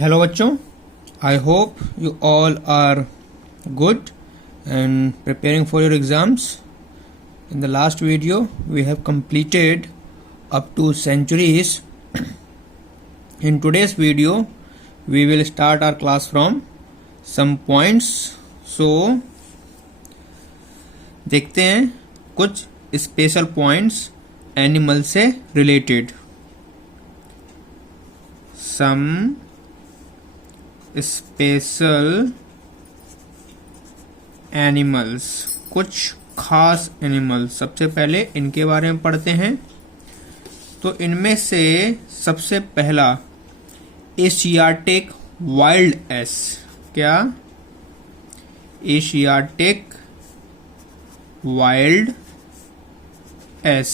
Hello बच्चों, I hope you all are good and preparing for your exams. In the last video, we have completed up to centuries. In today's video, we will start our class from some points. So, देखते हैं कुछ special points animal से related. Some special animals, कुछ खास animals. सबसे पहले इनके बारे में पढ़ते हैं. तो इनमें से सबसे पहला एशियाटिक वाइल्ड एस. क्या? Asiatic wild ass.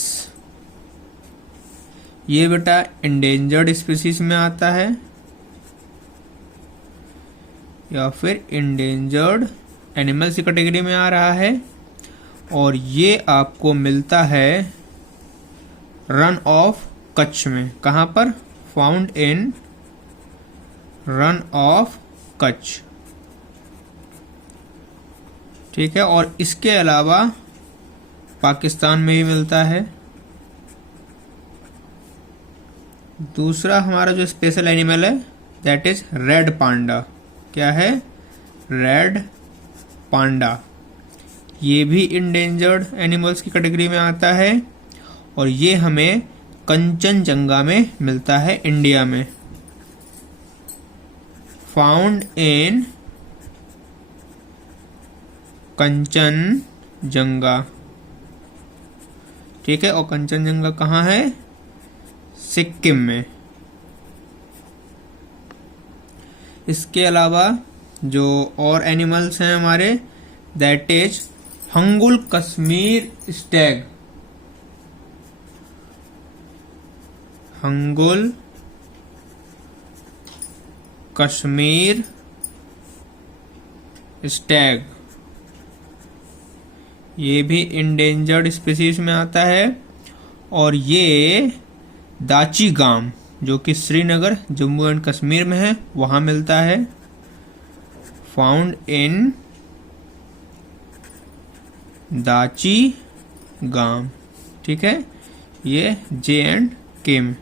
ये बेटा इंडेंजर्ड स्पीसीज में आता है या फिर इंडेंजर्ड एनिमल्स की कैटेगरी में आ रहा है. और ये आपको मिलता है रन ऑफ कच्छ में. कहां पर? Found in run of Kutch. ठीक है. और इसके अलावा पाकिस्तान में भी मिलता है. दूसरा हमारा जो स्पेशल एनिमल है दैट इज रेड पांडा. क्या है? Red panda. ये भी इंडेंजर्ड एनिमल्स की कैटेगरी में आता है और ये हमें कंचनजंगा में मिलता है, इंडिया में. Found in Kanchenjunga. ठीक है. और कंचनजंगा कहाँ है? सिक्किम में. इसके अलावा जो और एनिमल्स हैं हमारे that is hangul Kashmir Stag. Hangul Kashmir Stag. ये भी इंडेंजर्ड स्पीसीज में आता है और ये दाची गाम जो कि श्रीनगर जम्मू एंड कश्मीर में है वहां मिलता है. फाउंड इन दाची गाम. ठीक है. ये J&K में.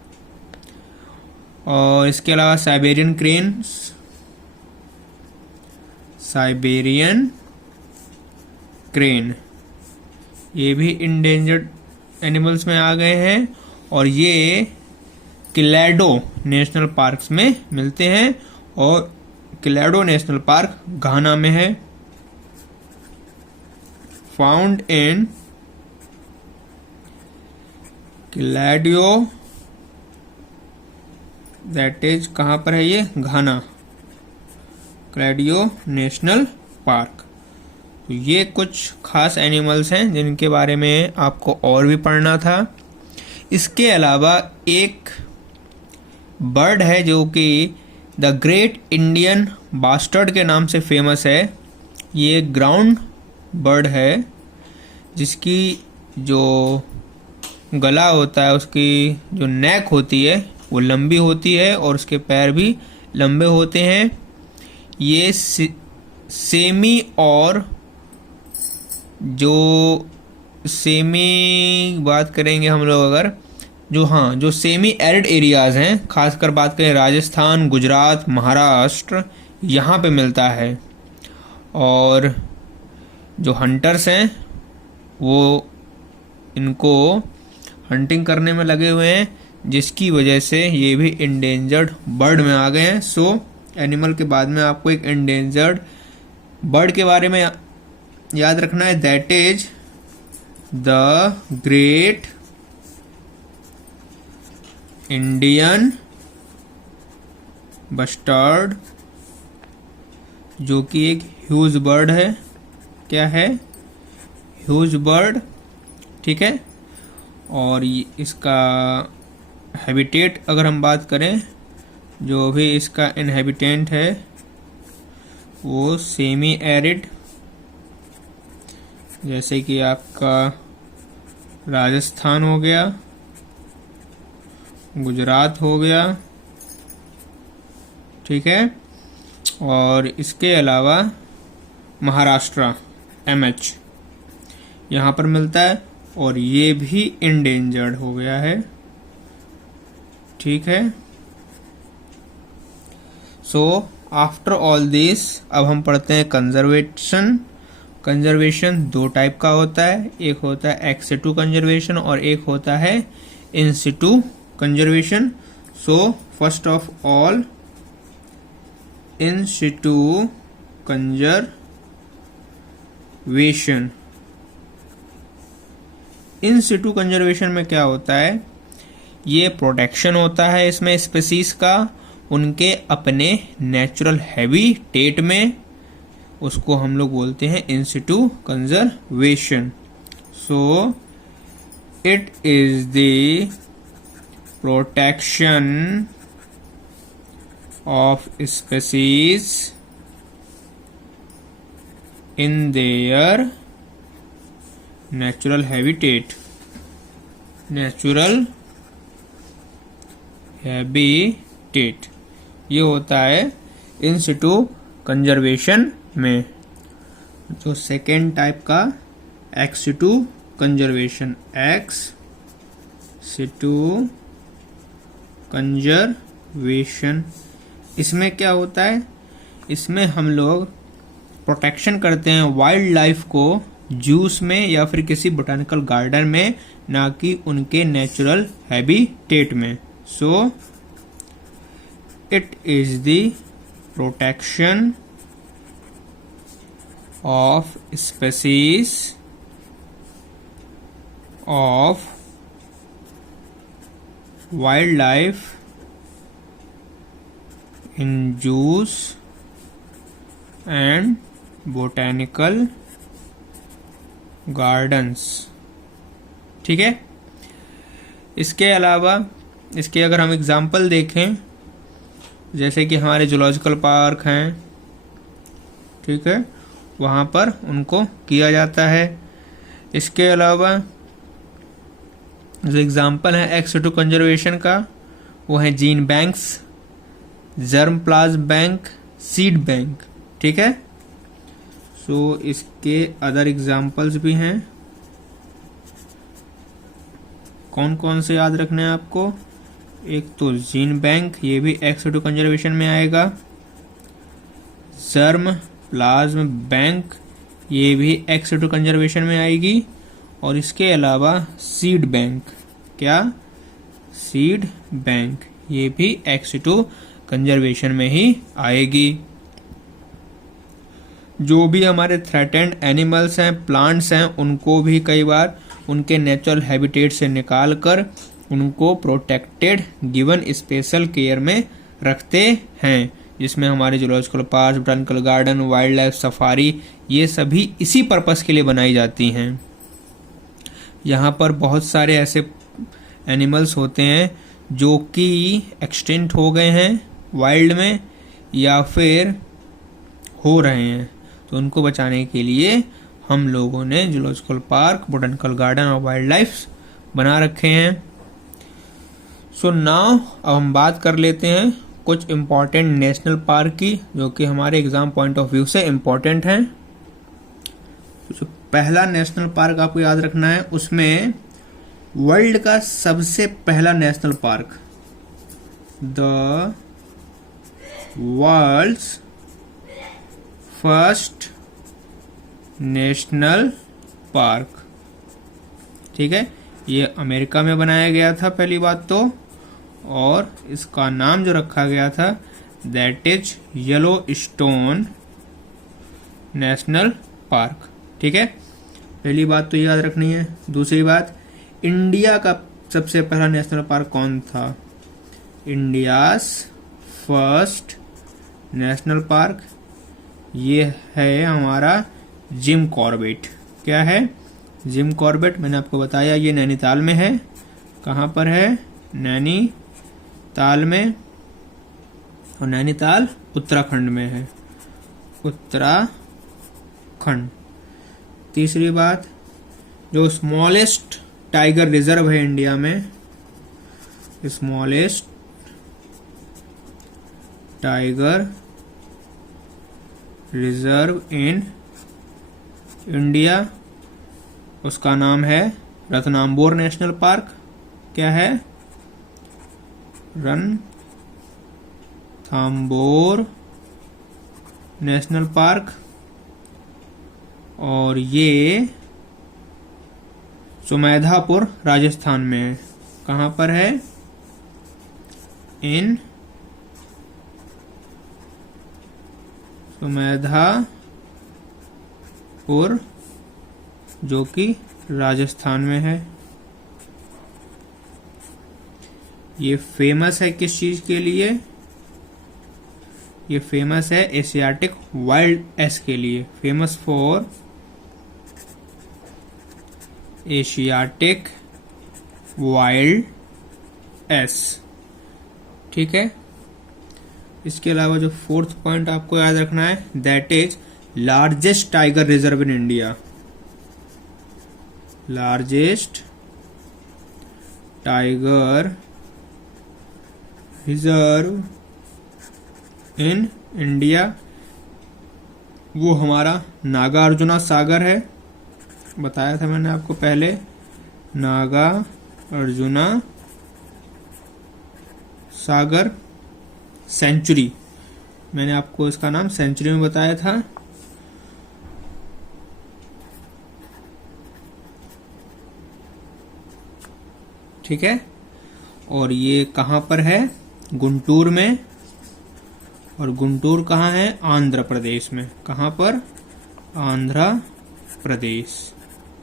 और इसके अलावा साइबेरियन क्रेन्स. साइबेरियन क्रेन ये भी इंडेंजर्ड एनिमल्स में आ गए हैं और ये किलेडो नेशनल पार्क्स में मिलते हैं और किलेडो नेशनल पार्क घाना में है. फाउंड इन किलेडो दैट इज कहां पर है? ये घाना. किलेडो नेशनल पार्क. तो ये कुछ खास एनिमल्स हैं जिनके बारे में आपको और भी पढ़ना था. इसके अलावा एक बर्ड है जो कि द ग्रेट इंडियन बास्टर्ड के नाम से फेमस है. ये ग्राउंड बर्ड है जिसकी जो गला होता है, उसकी जो नेक होती है वो लंबी होती है और उसके पैर भी लंबे होते हैं. ये सेमी और जो सेमी बात करेंगे हम लोग अगर जो सेमी एरिड एरियाज हैं, खासकर बात करें राजस्थान, गुजरात, महाराष्ट्र, यहाँ पे मिलता है. और जो हंटर्स हैं वो इनको हंटिंग करने में लगे हुए हैं जिसकी वजह से ये भी इंडेंजर्ड बर्ड में आ गए हैं. सो एनिमल के बाद में आपको एक इंडेंजर्ड बर्ड के बारे में याद रखना है that is the great Indian bustard जो कि एक ह्यूज बर्ड है. क्या है? Huge bird. ठीक है. और इसका हैबिटेट अगर हम बात करें, जो भी इसका इनहेबिटेंट है वो सेमी एरिड, जैसे कि आपका राजस्थान हो गया, गुजरात हो गया, ठीक है। और इसके अलावा महाराष्ट्र MH यहाँ पर मिलता है, और ये भी इंडेंजर्ड हो गया है, ठीक है। सो आफ्टर ऑल दिस अब हम पढ़ते हैं कंजर्वेशन। कंजर्वेशन दो टाइप का होता है, एक होता है एक्स सिटू कंजर्वेशन और एक होता है in situ conservation. So first of all in situ conservation. In situ conservation में क्या होता है, ये प्रोटेक्शन होता है इसमें स्पीसीज का उनके अपने नेचुरल हैबिटेट में, उसको हम लोग बोलते हैं in situ conservation. So it is the protection of species in their natural habitat. Natural habitat ये होता है इन सिटू कंजर्वेशन में। जो सेकेंड टाइप का ex situ conservation, ex situ conservation, इसमें क्या होता है, इसमें हम लोग प्रोटेक्शन करते हैं वाइल्ड लाइफ को जूस में या फिर किसी बोटानिकल गार्डन में, ना कि उनके नेचुरल हैबिटेट में। सो it is the protection of species of wild life in juice and botanical gardens, ठीक है। इसके अलावा इसके अगर हम एग्जाम्पल देखें, जैसे कि हमारे जूलॉजिकल पार्क हैं, ठीक है, वहाँ पर उनको किया जाता है। इसके अलावा जो एग्जाम्पल है एक्स सिटू कंजर्वेशन का, वो है gene banks, germ plasm bank, seed bank, ठीक है। सो इसके अदर एग्जाम्पल्स भी हैं। कौन कौन से याद रखना है आपको, एक तो जीन बैंक, ये भी एक्स सिटू कंजर्वेशन में आएगा। जर्म प्लाज्म बैंक, ये भी एक्स सिटू कंजर्वेशन में आएगी। और इसके अलावा सीड बैंक, क्या, सीड बैंक, ये भी एक्स सिटू कंजर्वेशन में ही आएगी। जो भी हमारे थ्रेटेंड एनिमल्स हैं, प्लांट्स हैं, उनको भी कई बार उनके नेचुरल हैबिटेट से निकाल कर उनको प्रोटेक्टेड गिवन स्पेशल केयर में रखते हैं, जिसमें हमारे zoological park, botanical garden, wild life safari, ये सभी इसी पर्पस के लिए बनाई जाती हैं। यहाँ पर बहुत सारे ऐसे एनिमल्स होते हैं जो कि एक्सटिंक्ट हो गए हैं वाइल्ड में या फिर हो रहे हैं, तो उनको बचाने के लिए हम लोगों ने जूलॉजिकल पार्क, बोटानिकल गार्डन और वाइल्ड लाइफ बना रखे हैं। सो नाउ अब हम बात कर लेते हैं कुछ इम्पॉर्टेंट नेशनल पार्क की, जो कि हमारे एग्जाम पॉइंट ऑफ व्यू से इम्पॉर्टेंट हैं। जो पहला नेशनल पार्क आपको याद रखना है, उसमें वर्ल्ड का सबसे पहला national park, the world's first national park, ठीक है, ये अमेरिका में बनाया गया था पहली बात तो, और इसका नाम जो रखा गया था that is Yellowstone national park, ठीक है। पहली बात तो याद रखनी है। दूसरी बात, इंडिया का सबसे पहला नेशनल पार्क कौन था, इंडियाज फर्स्ट नेशनल पार्क, ये है हमारा जिम कॉर्बेट। क्या है, जिम कॉर्बेट, मैंने आपको बताया ये नैनीताल में है। कहाँ पर है, नैनीताल में, और नैनीताल उत्तराखंड में है, उत्तराखंड। तीसरी बात, जो स्मॉलेस्ट टाइगर रिजर्व है इंडिया में, smallest tiger reserve in India, उसका नाम है रणथंबोर नेशनल पार्क। क्या है? Ranthambore national park. और ये सुमेधापुर राजस्थान में है। कहां पर है? इन सुमेधापुर, जो कि राजस्थान में है। ये फेमस है किस चीज के लिए? ये फेमस है एशियाटिक वाइल्ड एस के लिए। Famous for Asiatic wild ass. ठीक है। इसके अलावा जो फोर्थ पॉइंट आपको याद रखना है, that is largest tiger reserve in India. Largest tiger reserve in India, वो हमारा नागार्जुना सागर है। बताया था मैंने आपको पहले, नागार्जुना सागर सेंचुरी। मैंने आपको इसका नाम सेंचुरी में बताया था। ठीक है। और ये कहां पर है? गुंटूर में। और गुंटूर कहाँ है? आंध्र प्रदेश में। कहां पर? आंध्र प्रदेश।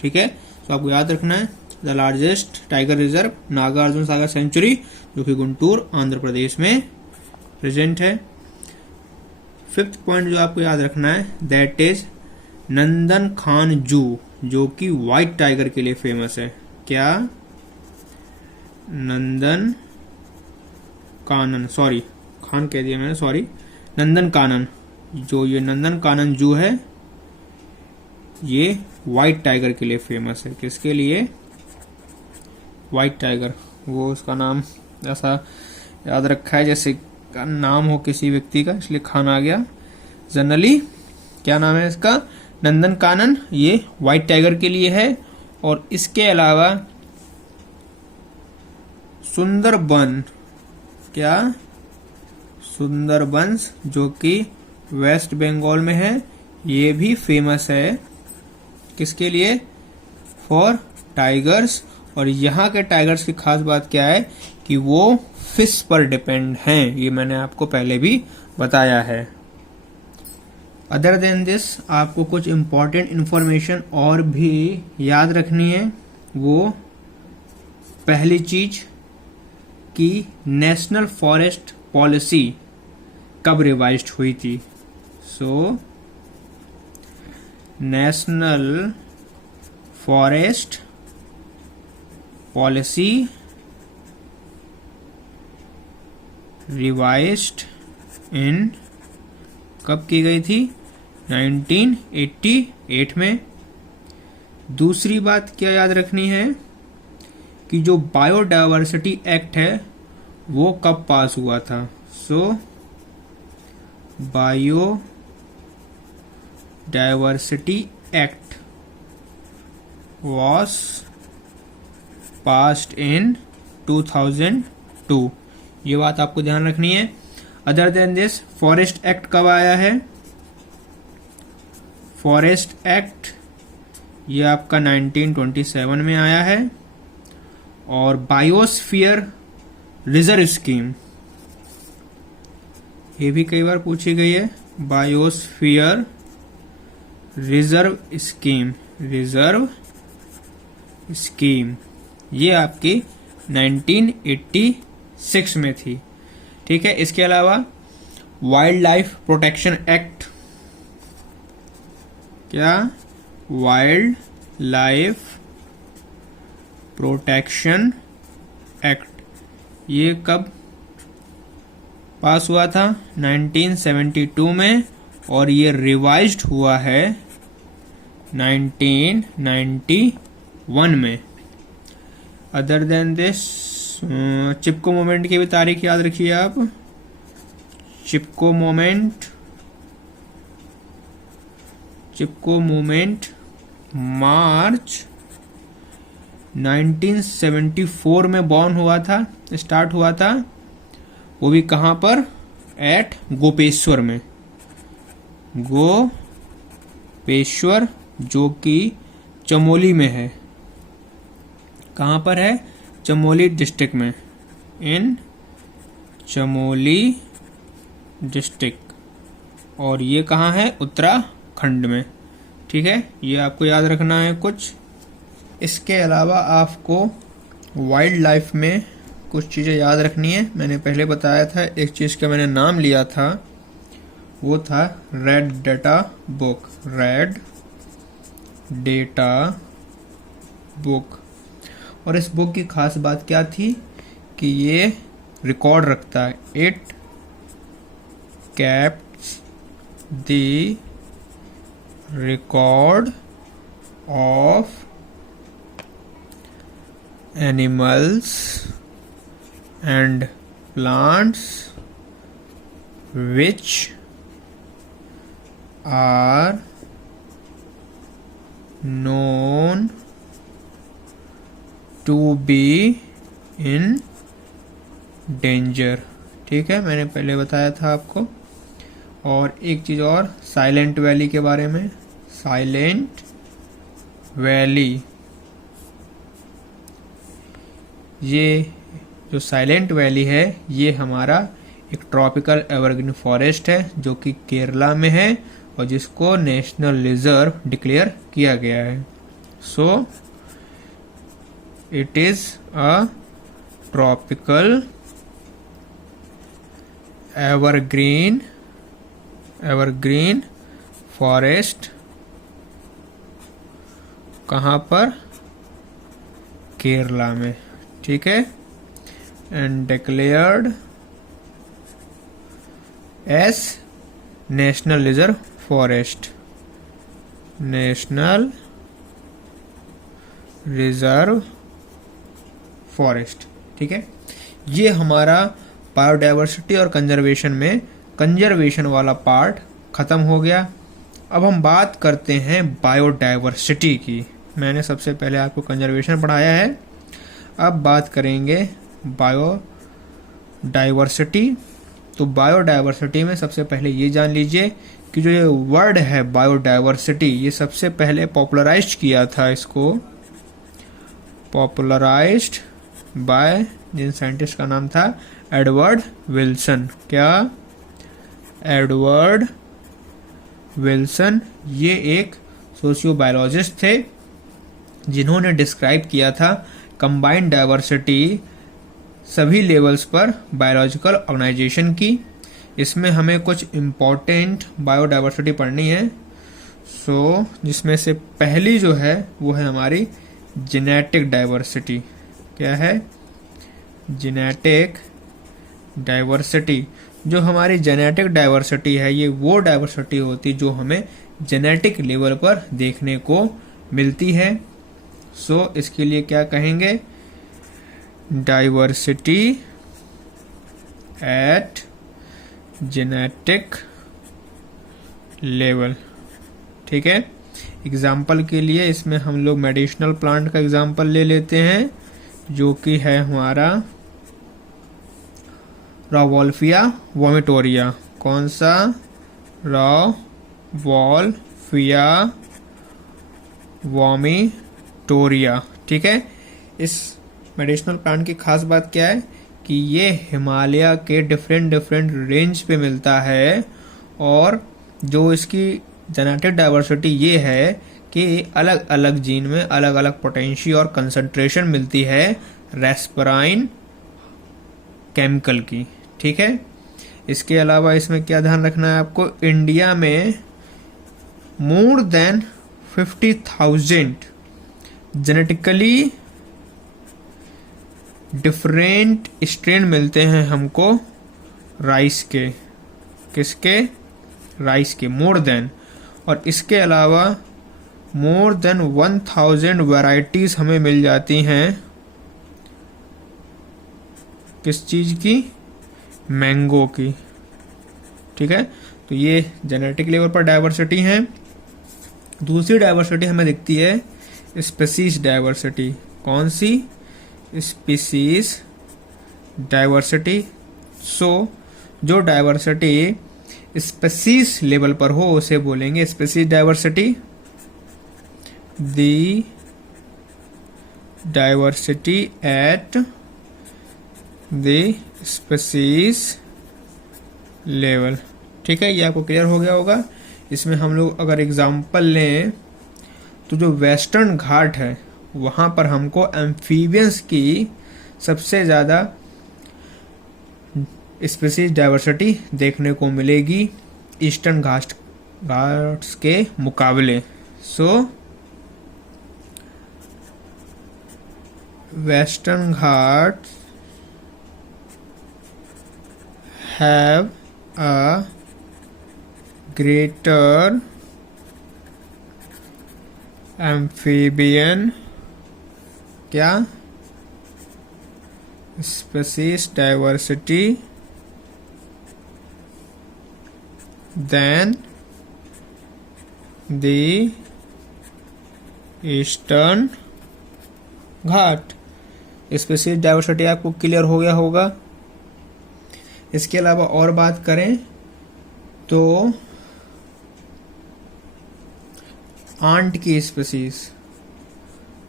ठीक है। तो आपको याद रखना है the largest tiger reserve Nagarjuna Sagar sanctuary, जो कि गुंटूर आंध्र प्रदेश में प्रेजेंट है। फिफ्थ पॉइंट जो आपको याद रखना है, दैट इज नंदन खान जू, जो कि व्हाइट टाइगर के लिए फेमस है। क्या? नंदन कानन, सॉरी खान कह दिया मैंने, सॉरी, नंदन कानन। जो ये नंदन कानन जू है, ये व्हाइट टाइगर के लिए फेमस है। किसके लिए? White tiger. वो उसका नाम ऐसा याद रखा है जैसे का नाम हो किसी व्यक्ति का, इसलिए खान आ गया। जनरली क्या नाम है इसका? नंदन कानन। ये व्हाइट टाइगर के लिए है। और इसके अलावा सुंदरबन, क्या? सुंदरबंस, जो कि वेस्ट बंगाल में है, ये भी फेमस है। किसके लिए? For tigers. और यहाँ के टाइगर्स की खास बात क्या है कि वो फिश पर डिपेंड हैं। ये मैंने आपको पहले भी बताया है। अदर देन दिस आपको कुछ इंपॉर्टेंट इंफॉर्मेशन और भी याद रखनी है। वो पहली चीज कि नेशनल फॉरेस्ट पॉलिसी कब रिवाइज्ड हुई थी। So national forest policy revised in, कब की गई थी? 1988 में। दूसरी बात क्या याद रखनी है कि जो बायोडायवर्सिटी एक्ट है वो कब पास हुआ था। So biodiversity act was passed in 2002। ये बात आपको ध्यान रखनी है। Other than this forest act कब आया है? फॉरेस्ट एक्ट ये आपका 1927 में आया है। और बायोस्फीयर रिजर्व स्कीम, ये भी कई बार पूछी गई है। बायोस्फीयर रिजर्व स्कीम, ये आपकी 1986 में थी। ठीक है। इसके अलावा वाइल्ड लाइफ प्रोटेक्शन एक्ट, क्या? वाइल्ड लाइफ प्रोटेक्शन एक्ट, ये कब पास हुआ था? 1972 में। और ये रिवाइज्ड हुआ है 1991 में। Other than this Chipko movement की भी तारीख याद रखिए आप। चिपको मूवमेंट मार्च 1974 में स्टार्ट हुआ था। वो भी कहाँ पर? एट गोपेश्वर में। गोपेश्वर जो कि चमोली में है। कहाँ पर है? चमोली डिस्ट्रिक्ट में, इन चमोली डिस्ट्रिक्ट। और ये कहाँ है? उत्तराखंड में। ठीक है, ये आपको याद रखना है कुछ। इसके अलावा आपको वाइल्ड लाइफ में कुछ चीज़ें याद रखनी है। मैंने पहले बताया था, एक चीज़ का मैंने नाम लिया था, वो था red data book. Red data book. और इस बुक की खास बात क्या थी कि ये रिकॉर्ड रखता है। It caps the record of animals and plants which are known to be in danger। ठीक है, मैंने पहले बताया था आपको। और एक चीज़ और, साइलेंट वैली के बारे में। साइलेंट वैली, ये जो साइलेंट वैली है, ये हमारा एक ट्रॉपिकल एवरग्रीन फॉरेस्ट है जो कि केरला में है और जिसको नेशनल रिजर्व डिक्लेयर किया गया है। सो it is a tropical evergreen forest. कहाँ पर? केरला में। ठीक है, and declared S national reserve forest. National reserve forest. ठीक है, ये हमारा बायोडायवर्सिटी और कंजर्वेशन में कंजर्वेशन वाला पार्ट खत्म हो गया। अब हम बात करते हैं बायोडायवर्सिटी की। मैंने सबसे पहले आपको कंजर्वेशन पढ़ाया है, अब बात करेंगे बायोडायवर्सिटी। तो बायोडायवर्सिटी में सबसे पहले ये जान लीजिए कि जो ये वर्ड है बायोडायवर्सिटी, ये सबसे पहले पॉपुलराइज्ड किया था, इसको पॉपुलराइज्ड बाय, जिन साइंटिस्ट का नाम था एडवर्ड विल्सन। क्या? Edward Wilson. ये एक सोशियोबायोलॉजिस्ट थे जिन्होंने डिस्क्राइब किया था कंबाइंड डाइवर्सिटी सभी लेवल्स पर बायोलॉजिकल ऑर्गेनाइजेशन की। इसमें हमें कुछ इम्पोर्टेंट बायोडाइवर्सिटी पढ़नी है। जिसमें से पहली जो है वो है हमारी जेनेटिक डाइवर्सिटी। क्या है? Genetic diversity. जो हमारी जेनेटिक डाइवर्सिटी है, ये वो डाइवर्सिटी होती जो हमें जेनेटिक लेवल पर देखने को मिलती है। इसके लिए क्या कहेंगे? Diversity at genetic level. ठीक है, एग्जाम्पल के लिए इसमें हम लोग मेडिसिनल प्लांट का एग्जाम्पल ले लेते हैं, जो कि है हमारा रॉवोल्फिया वोमिटोरिया। कौन सा? रॉवोल्फिया वोमिटोरिया। ठीक है, इस मेडिसिनल प्लांट की खास बात क्या है कि ये हिमालय के डिफरेंट रेंज पे मिलता है। और जो इसकी जेनेटिक डाइवर्सिटी ये है कि अलग अलग जीन में अलग अलग पोटेंशियल और कंसंट्रेशन मिलती है रेस्पिराइन केमिकल की। ठीक है, इसके अलावा इसमें क्या ध्यान रखना है आपको? इंडिया में more than 50,000 genetically different strain मिलते हैं हमको राइस के। किसके? राइस के, मोर देन। और इसके अलावा मोर देन 1000 वैरायटीज हमें मिल जाती हैं। किस चीज की? मैंगो की। ठीक है, तो ये जेनेटिक लेवल पर डाइवर्सिटी है। दूसरी डाइवर्सिटी हमें दिखती है स्पीसीज डाइवर्सिटी। कौन सी? Species diversity. सो जो डाइवर्सिटी स्पीसीज लेवल पर हो उसे बोलेंगे species diversity. The diversity at the species level. ठीक है, ये आपको क्लियर हो गया होगा। इसमें हम लोग अगर एग्जांपल लें तो जो वेस्टर्न घाट है वहाँ पर हमको एम्फीबियंस की सबसे ज़्यादा स्पीसीज डाइवर्सिटी देखने को मिलेगी ईस्टर्न घाट्स के मुकाबले। सो western Ghats have a greater amphibian क्या species diversity than the eastern Ghat. Species diversity आपको क्लियर हो गया होगा। इसके अलावा और बात करें तो आंट की स्पीसीज,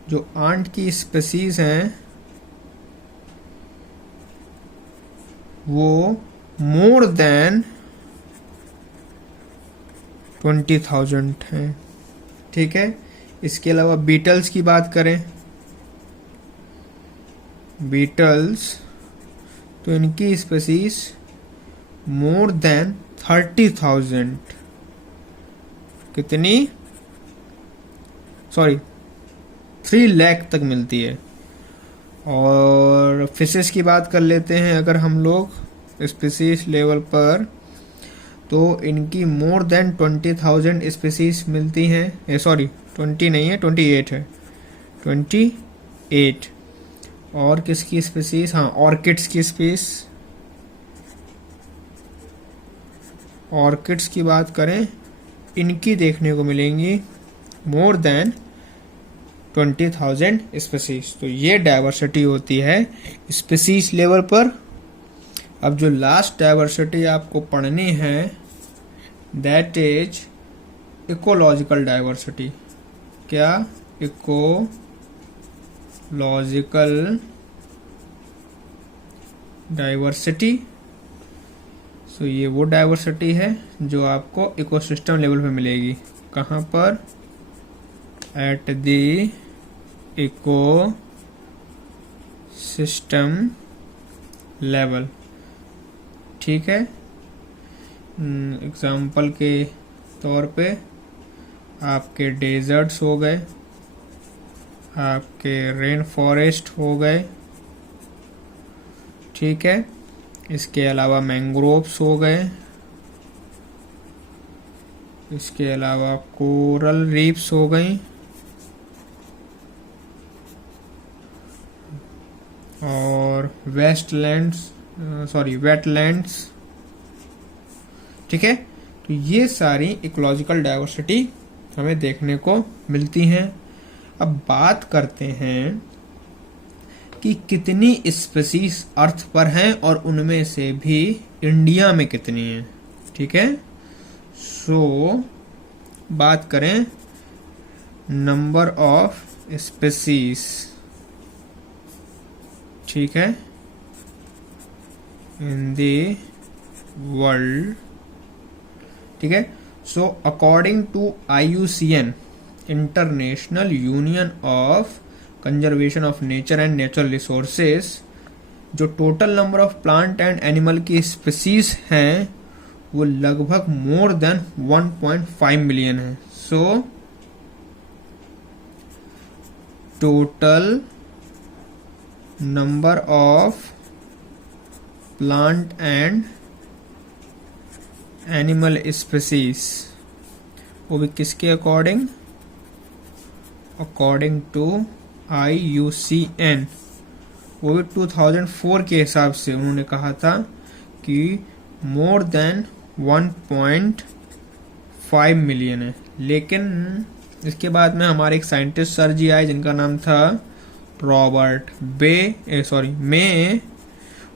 जो आंट की स्पीसीज हैं वो मोर देन 20,000 हैं। ठीक है, इसके अलावा बीटल्स की बात करें, बीटल्स तो इनकी स्पीसीज मोर देन 30,000 कितनी 3 लाख तक मिलती है। और फिशेस की बात कर लेते हैं अगर हम लोग स्पीसीज लेवल पर, तो इनकी मोर देन 20,000 स्पीसीज मिलती हैं। 20 नहीं है, 28 है, 28। और किसकी स्पीसीज? हाँ, ऑर्किड्स की स्पीस। ऑर्किड्स की बात करें, इनकी देखने को मिलेंगी मोर देन 20,000 स्पीसीज। तो ये डाइवर्सिटी होती है स्पीसीज लेवल पर। अब जो लास्ट डाइवर्सिटी आपको पढ़नी है दैट इज इकोलॉजिकल डाइवर्सिटी। क्या? Ecological diversity. सो ये वो डाइवर्सिटी है जो आपको इकोसिस्टम लेवल पे मिलेगी। कहाँ पर? At the ecosystem level. ठीक है, एग्जाम्पल के तौर पे आपके डेजर्ट्स हो गए, आपके रेन फॉरेस्ट हो गए, ठीक है, इसके अलावा मैंग्रोव्स हो गए, इसके अलावा कोरल रीफ्स हो गई, और वेटलैंड्स। ठीक है, तो ये सारी इकोलॉजिकल डाइवर्सिटी हमें देखने को मिलती हैं। अब बात करते हैं कि कितनी स्पीसीज अर्थ पर हैं और उनमें से भी इंडिया में कितनी हैं। ठीक है, सो बात करें नंबर ऑफ स्पीसीज। ठीक है, इन द वर्ल्ड। ठीक है, so according to IUCN International Union of Conservation of Nature and Natural Resources, जो total number of plant and animal की स्पीसीज हैं वो लगभग मोर देन 1.5 मिलियन है। So total number of plant and animal species वो भी किसके according? According to IUCN, वो भी 2004 के हिसाब से उन्होंने कहा था कि मोर देन 1.5 मिलियन है। लेकिन इसके बाद में हमारे एक साइंटिस्ट सर जी आए जिनका नाम था रॉबर्ट मे।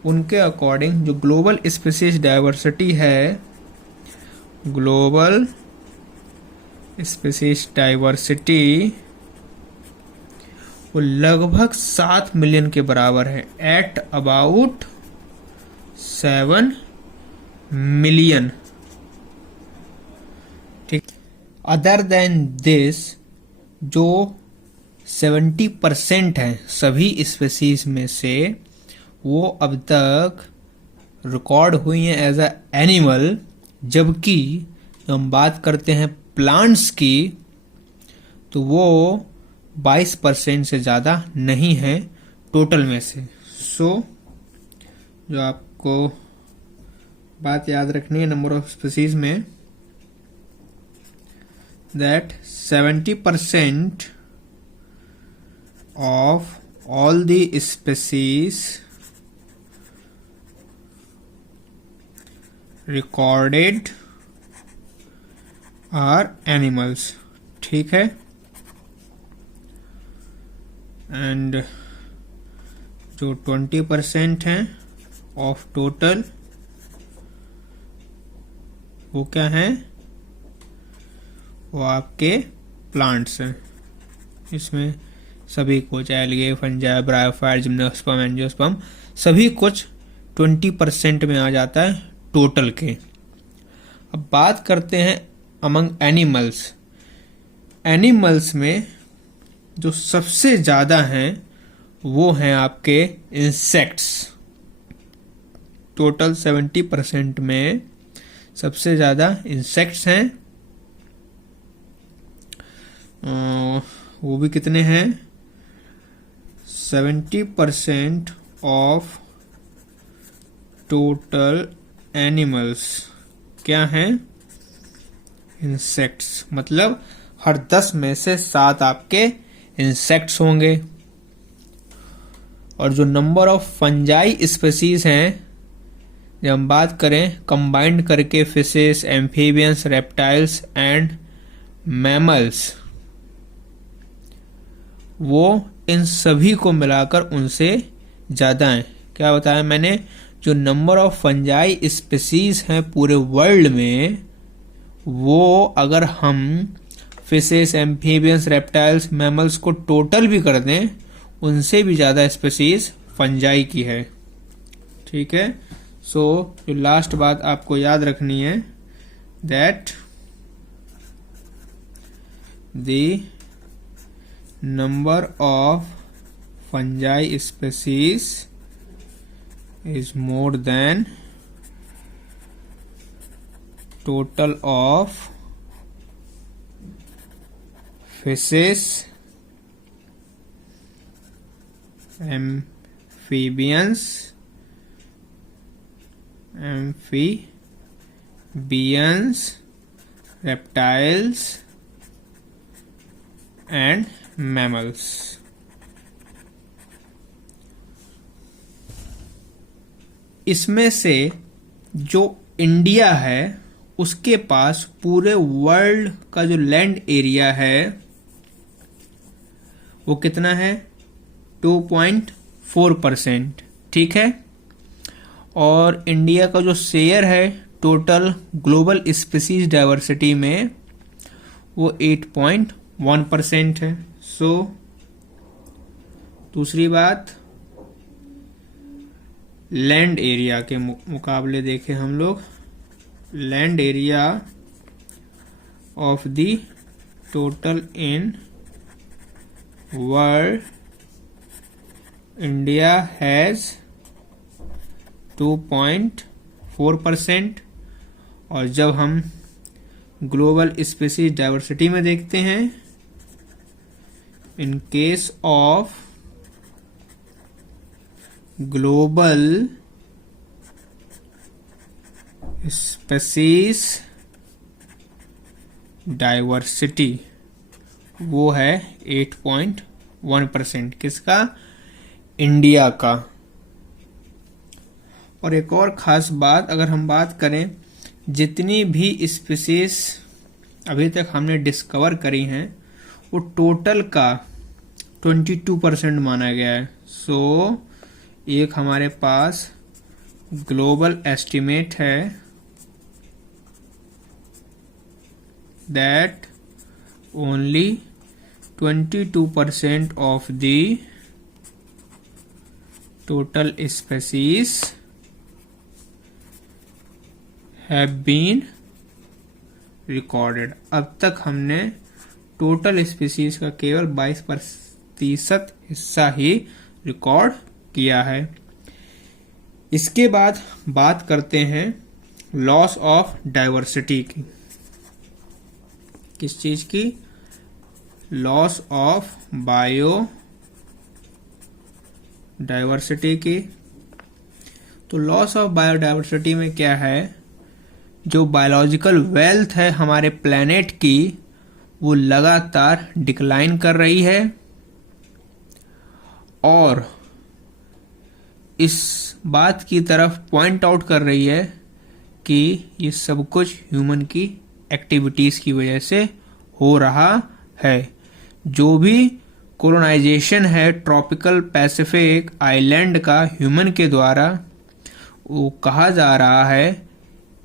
उनके अकॉर्डिंग जो ग्लोबल स्पीशीज डाइवर्सिटी है, ग्लोबल स्पीशीज डाइवर्सिटी, वो लगभग 7 मिलियन के बराबर है, एट अबाउट 7 मिलियन। ठीक। अदर देन दिस, जो 70% है सभी स्पीसीज में से, वो अब तक रिकॉर्ड हुई हैं एज अ एनिमल, जबकि हम बात करते हैं प्लांट्स की तो वो 22% से ज़्यादा नहीं है टोटल में से। सो जो आपको बात याद रखनी है नंबर ऑफ स्पीसीज में, that 70% of all the species recorded are animals। ठीक है। एंड जो 20% हैं ऑफ टोटल, वो क्या हैं? वो आपके प्लांट्स हैं। इसमें सभी कुछ algae, fungi, bryophyte, gymnosperm, angiosperm, सभी कुछ 20% में आ जाता है टोटल के। अब बात करते हैं अमंग एनिमल्स। एनिमल्स में जो सबसे ज़्यादा हैं वो हैं आपके इंसेक्ट्स। टोटल 70% में सबसे ज़्यादा इंसेक्ट्स हैं। वो भी कितने हैं? 70% ऑफ टोटल एनिमल्स क्या हैं? इंसेक्ट्स। मतलब हर 10 में से 7 आपके इंसेक्ट्स होंगे। और जो नंबर ऑफ फंजाई स्पीसीज हैं, जब हम बात करें कंबाइंड करके, fishes, amphibians, reptiles and mammals, वो इन सभी को मिलाकर उनसे ज़्यादा हैं। क्या बताया मैंने? जो नंबर ऑफ फंजाई स्पीसीज हैं पूरे वर्ल्ड में, वो अगर हम फिशेस, एम्फीबियंस, रेप्टाइल्स, मैमल्स को टोटल भी कर दें, उनसे भी ज़्यादा स्पीसीज फंजाई की है। ठीक है। सो जो लास्ट बात आपको याद रखनी है, that the number of fungi species is more than total of fishes, amphibians, reptiles and mammals. इसमें से जो इंडिया है उसके पास पूरे वर्ल्ड का जो लैंड एरिया है वो कितना है? 2.4%। ठीक है। और इंडिया का जो शेयर है टोटल ग्लोबल स्पीसीज डाइवर्सिटी में, वो 8.1% है। सो दूसरी बात, लैंड एरिया के मुकाबले देखें हम लोग, land area of the total in world, India has 2.4%। और जब हम ग्लोबल स्पीसीज डाइवर्सिटी में देखते हैं, in case of global species diversity, वो है 8.1%। किसका? इंडिया का। और एक और खास बात, अगर हम बात करें जितनी भी स्पीसीज अभी तक हमने डिस्कवर करी हैं वो टोटल का 22% माना गया है। सो एक हमारे पास ग्लोबल एस्टिमेट है that only 22% of the total species have been recorded। अब तक हमने टोटल स्पीसीज का केवल 22% हिस्सा ही रिकॉर्ड किया है। इसके बाद बात करते हैं लॉस ऑफ डाइवर्सिटी की। किस चीज की? लॉस ऑफ बायो डाइवर्सिटी की। तो लॉस ऑफ बायोडाइवर्सिटी में क्या है, जो बायोलॉजिकल वेल्थ है हमारे प्लेनेट की वो लगातार डिक्लाइन कर रही है और इस बात की तरफ पॉइंट आउट कर रही है कि ये सब कुछ ह्यूमन की एक्टिविटीज की वजह से हो रहा है। जो भी कोलोनाइजेशन है ट्रॉपिकल पैसिफिक आइलैंड का ह्यूमन के द्वारा, वो कहा जा रहा है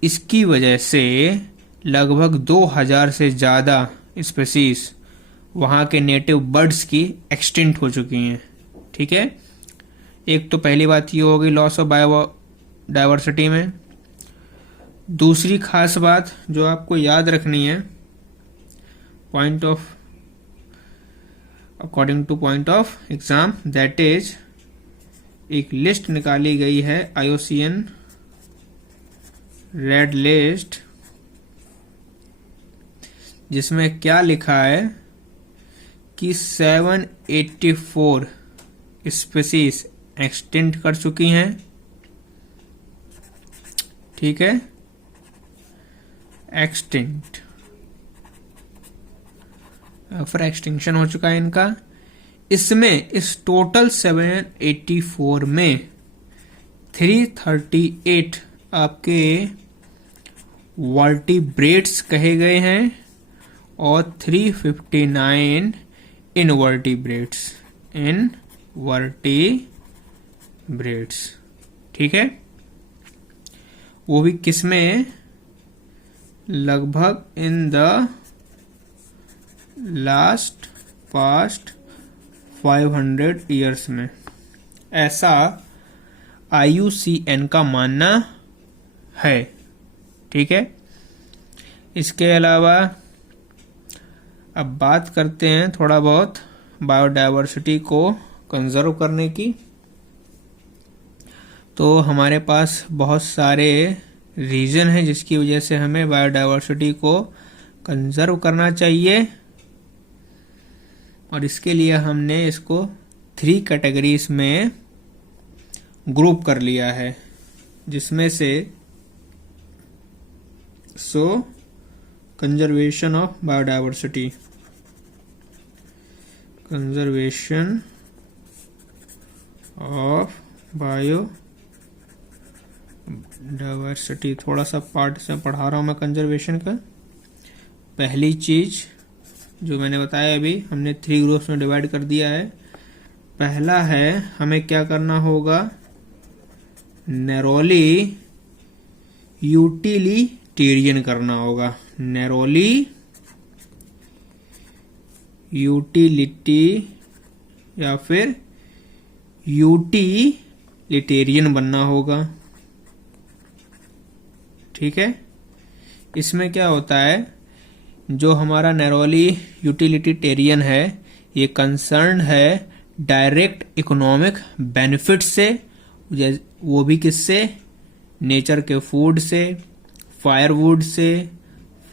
इसकी वजह से लगभग 2000 से ज़्यादा स्पीसीज वहाँ के नेटिव बर्ड्स की एक्सटिंक्ट हो चुकी हैं। ठीक है, एक तो पहली बात ये हो गई लॉस ऑफ बायोडाइवर्सिटी में। दूसरी खास बात जो आपको याद रखनी है, point of according two point of exam, that is एक लिस्ट निकाली गई है IUCN रेड लिस्ट, जिसमें क्या लिखा है कि 784 स्पीसीज एक्सटिंक्ट कर चुकी हैं। ठीक है, एक्सटिंक्ट फिर एक्सटिंक्शन हो चुका है इनका। इसमें इस टोटल 784 में 338 आपके वर्टिब्रेट्स कहे गए हैं और 359 इनवर्टिब्रेट्स। ठीक है, वो भी किसमें? लगभग in the last past 500 years में, ऐसा IUCN का मानना है। ठीक है, इसके अलावा अब बात करते हैं थोड़ा बहुत बायोडाइवर्सिटी को कंजर्व करने की। तो हमारे पास बहुत सारे रीजन है जिसकी वजह से हमें बायोडाइवर्सिटी को कंजर्व करना चाहिए, और इसके लिए हमने इसको 3 कैटेगरीज में ग्रुप कर लिया है, जिसमें से conservation of biodiversity, conservation of biodiversity, थोड़ा सा पार्ट से पढ़ा रहा हूं मैं कंजर्वेशन का। पहली चीज जो मैंने बताया अभी, हमने 3 ग्रुप्स में डिवाइड कर दिया है। पहला है हमें क्या करना होगा, नैरोली यूटिलिटेरियन करना होगा। नैरोली यूटिलिटी या फिर यूटिलिटेरियन बनना होगा। ठीक है, इसमें क्या होता है, जो हमारा नैरोली यूटिलिटेरियन है ये कंसर्न है डायरेक्ट इकोनॉमिक बेनिफिट से, वो भी किससे? नेचर के फूड से, फायरवुड से,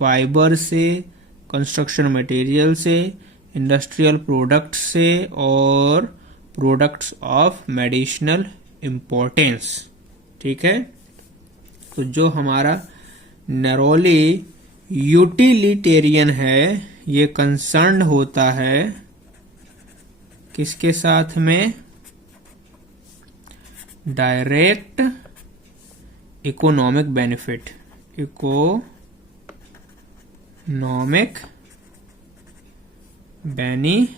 फाइबर से, कंस्ट्रक्शन मटेरियल से, इंडस्ट्रियल प्रोडक्ट्स से और प्रोडक्ट्स ऑफ मेडिसिनल इम्पोर्टेंस। ठीक है, तो जो हमारा नैरोली यूटिलिटेरियन है ये कंसर्न होता है किसके साथ में? Direct economic benefit. Economic benefits,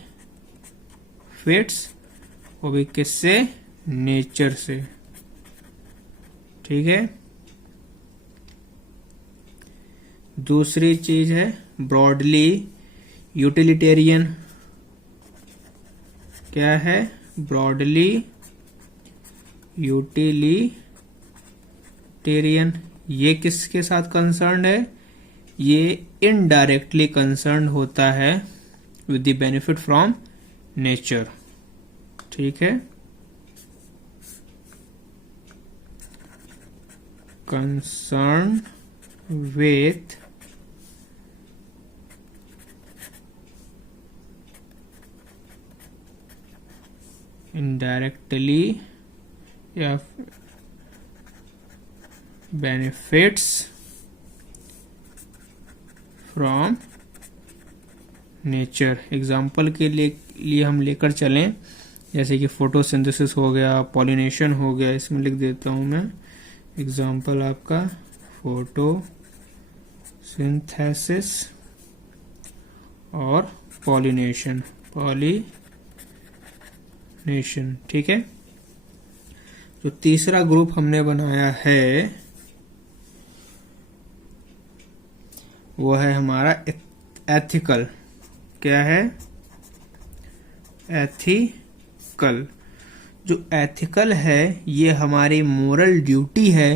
वो भी किससे? नेचर से। ठीक है। दूसरी चीज है ब्रॉडली यूटिलिटेरियन। क्या है? Broadly utilitarian. ये किसके साथ कंसर्न है? ये इनडायरेक्टली कंसर्न होता है with the benefit from nature. ठीक है। कंसर्न विथ indirectly या benefits from nature। एग्जाम्पल के लिए हम लेकर चलें, जैसे कि फोटोसिंथेसिस हो गया, पॉलिनेशन हो गया। इसमें लिख देता हूं मैं एग्जाम्पल आपका फोटोसिंथेसिस और पॉलिनेशन। ठीक है। जो तीसरा ग्रुप हमने बनाया है वो है हमारा एथिकल। क्या है? एथिकल। जो एथिकल है ये हमारी मोरल ड्यूटी है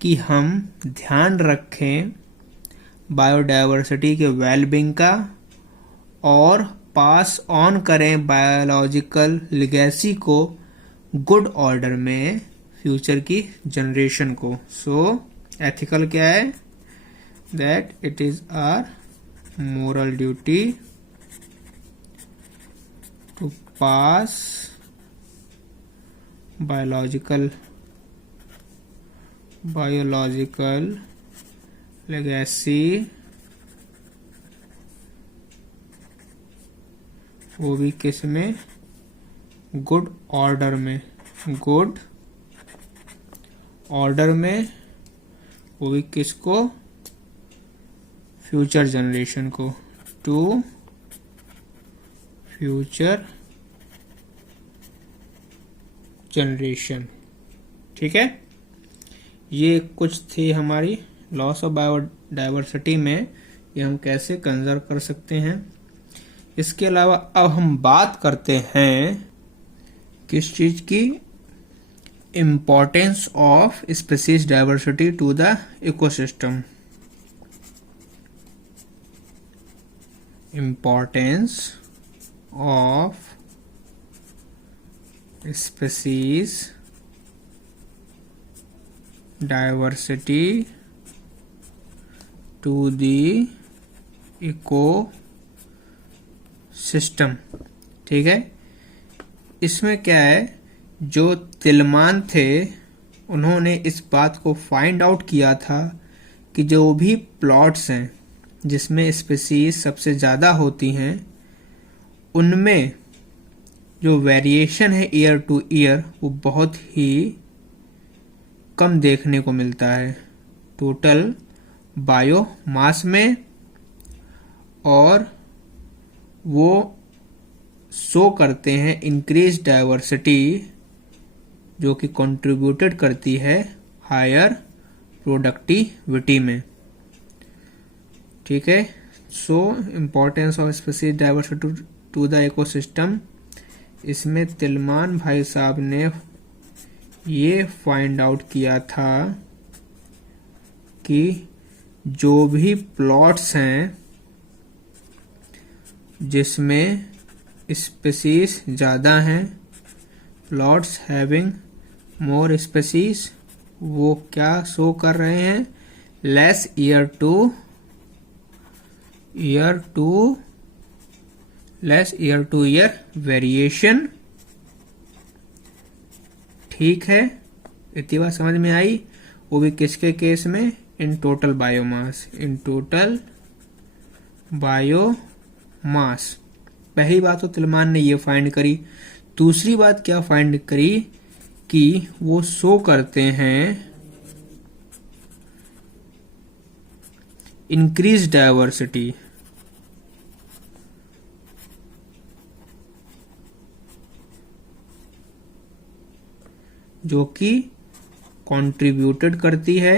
कि हम ध्यान रखें बायोडायवर्सिटी के वेलबींग का और पास ऑन करें बायोलॉजिकल लेगेसी को गुड ऑर्डर में फ्यूचर की जनरेशन को। सो एथिकल क्या है? That it is our moral duty to pass biological legacy, वो भी किस में? गुड ऑर्डर में। गुड ऑर्डर में, वो भी किसको? फ्यूचर जनरेशन को। To future generation. ठीक है। ये कुछ थी हमारी लॉस ऑफ बायोडायवर्सिटी में, ये हम कैसे कंजर्व कर सकते हैं। इसके अलावा अब हम बात करते हैं किस चीज की? Importance of species diversity to the ecosystem. Importance of species diversity to the ecosystem. ठीक है। इसमें क्या है, जो तिलमान थे उन्होंने इस बात को फाइंड आउट किया था कि जो भी प्लॉट्स हैं जिसमें स्पीसीज सबसे ज़्यादा होती हैं उनमें जो वेरिएशन है ईयर टू ईयर वो बहुत ही कम देखने को मिलता है टोटल बायोमास में, और वो शो करते हैं इंक्रीज डाइवर्सिटी जो कि कंट्रीब्यूटेड करती है हायर प्रोडक्टिविटी में। ठीक है। So importance of species diversity to the ecosystem, इसमें तिलमान भाई साहब ने ये फाइंड आउट किया था कि जो भी प्लॉट्स हैं जिसमें स्पीसीज ज़्यादा हैं, प्लॉट्स हैविंग मोर स्पीसीज, वो क्या शो कर रहे हैं? Less year two year variation. ठीक है। इतनी बात समझ में आई। वो भी किसके केस में? In total biomass. In total biomass. पहली बात तो तिलमान ने ये फाइंड करी। दूसरी बात क्या फाइंड करी कि वो शो करते हैं इंक्रीज डाइवर्सिटी, जो कि कंट्रीब्यूटेड करती है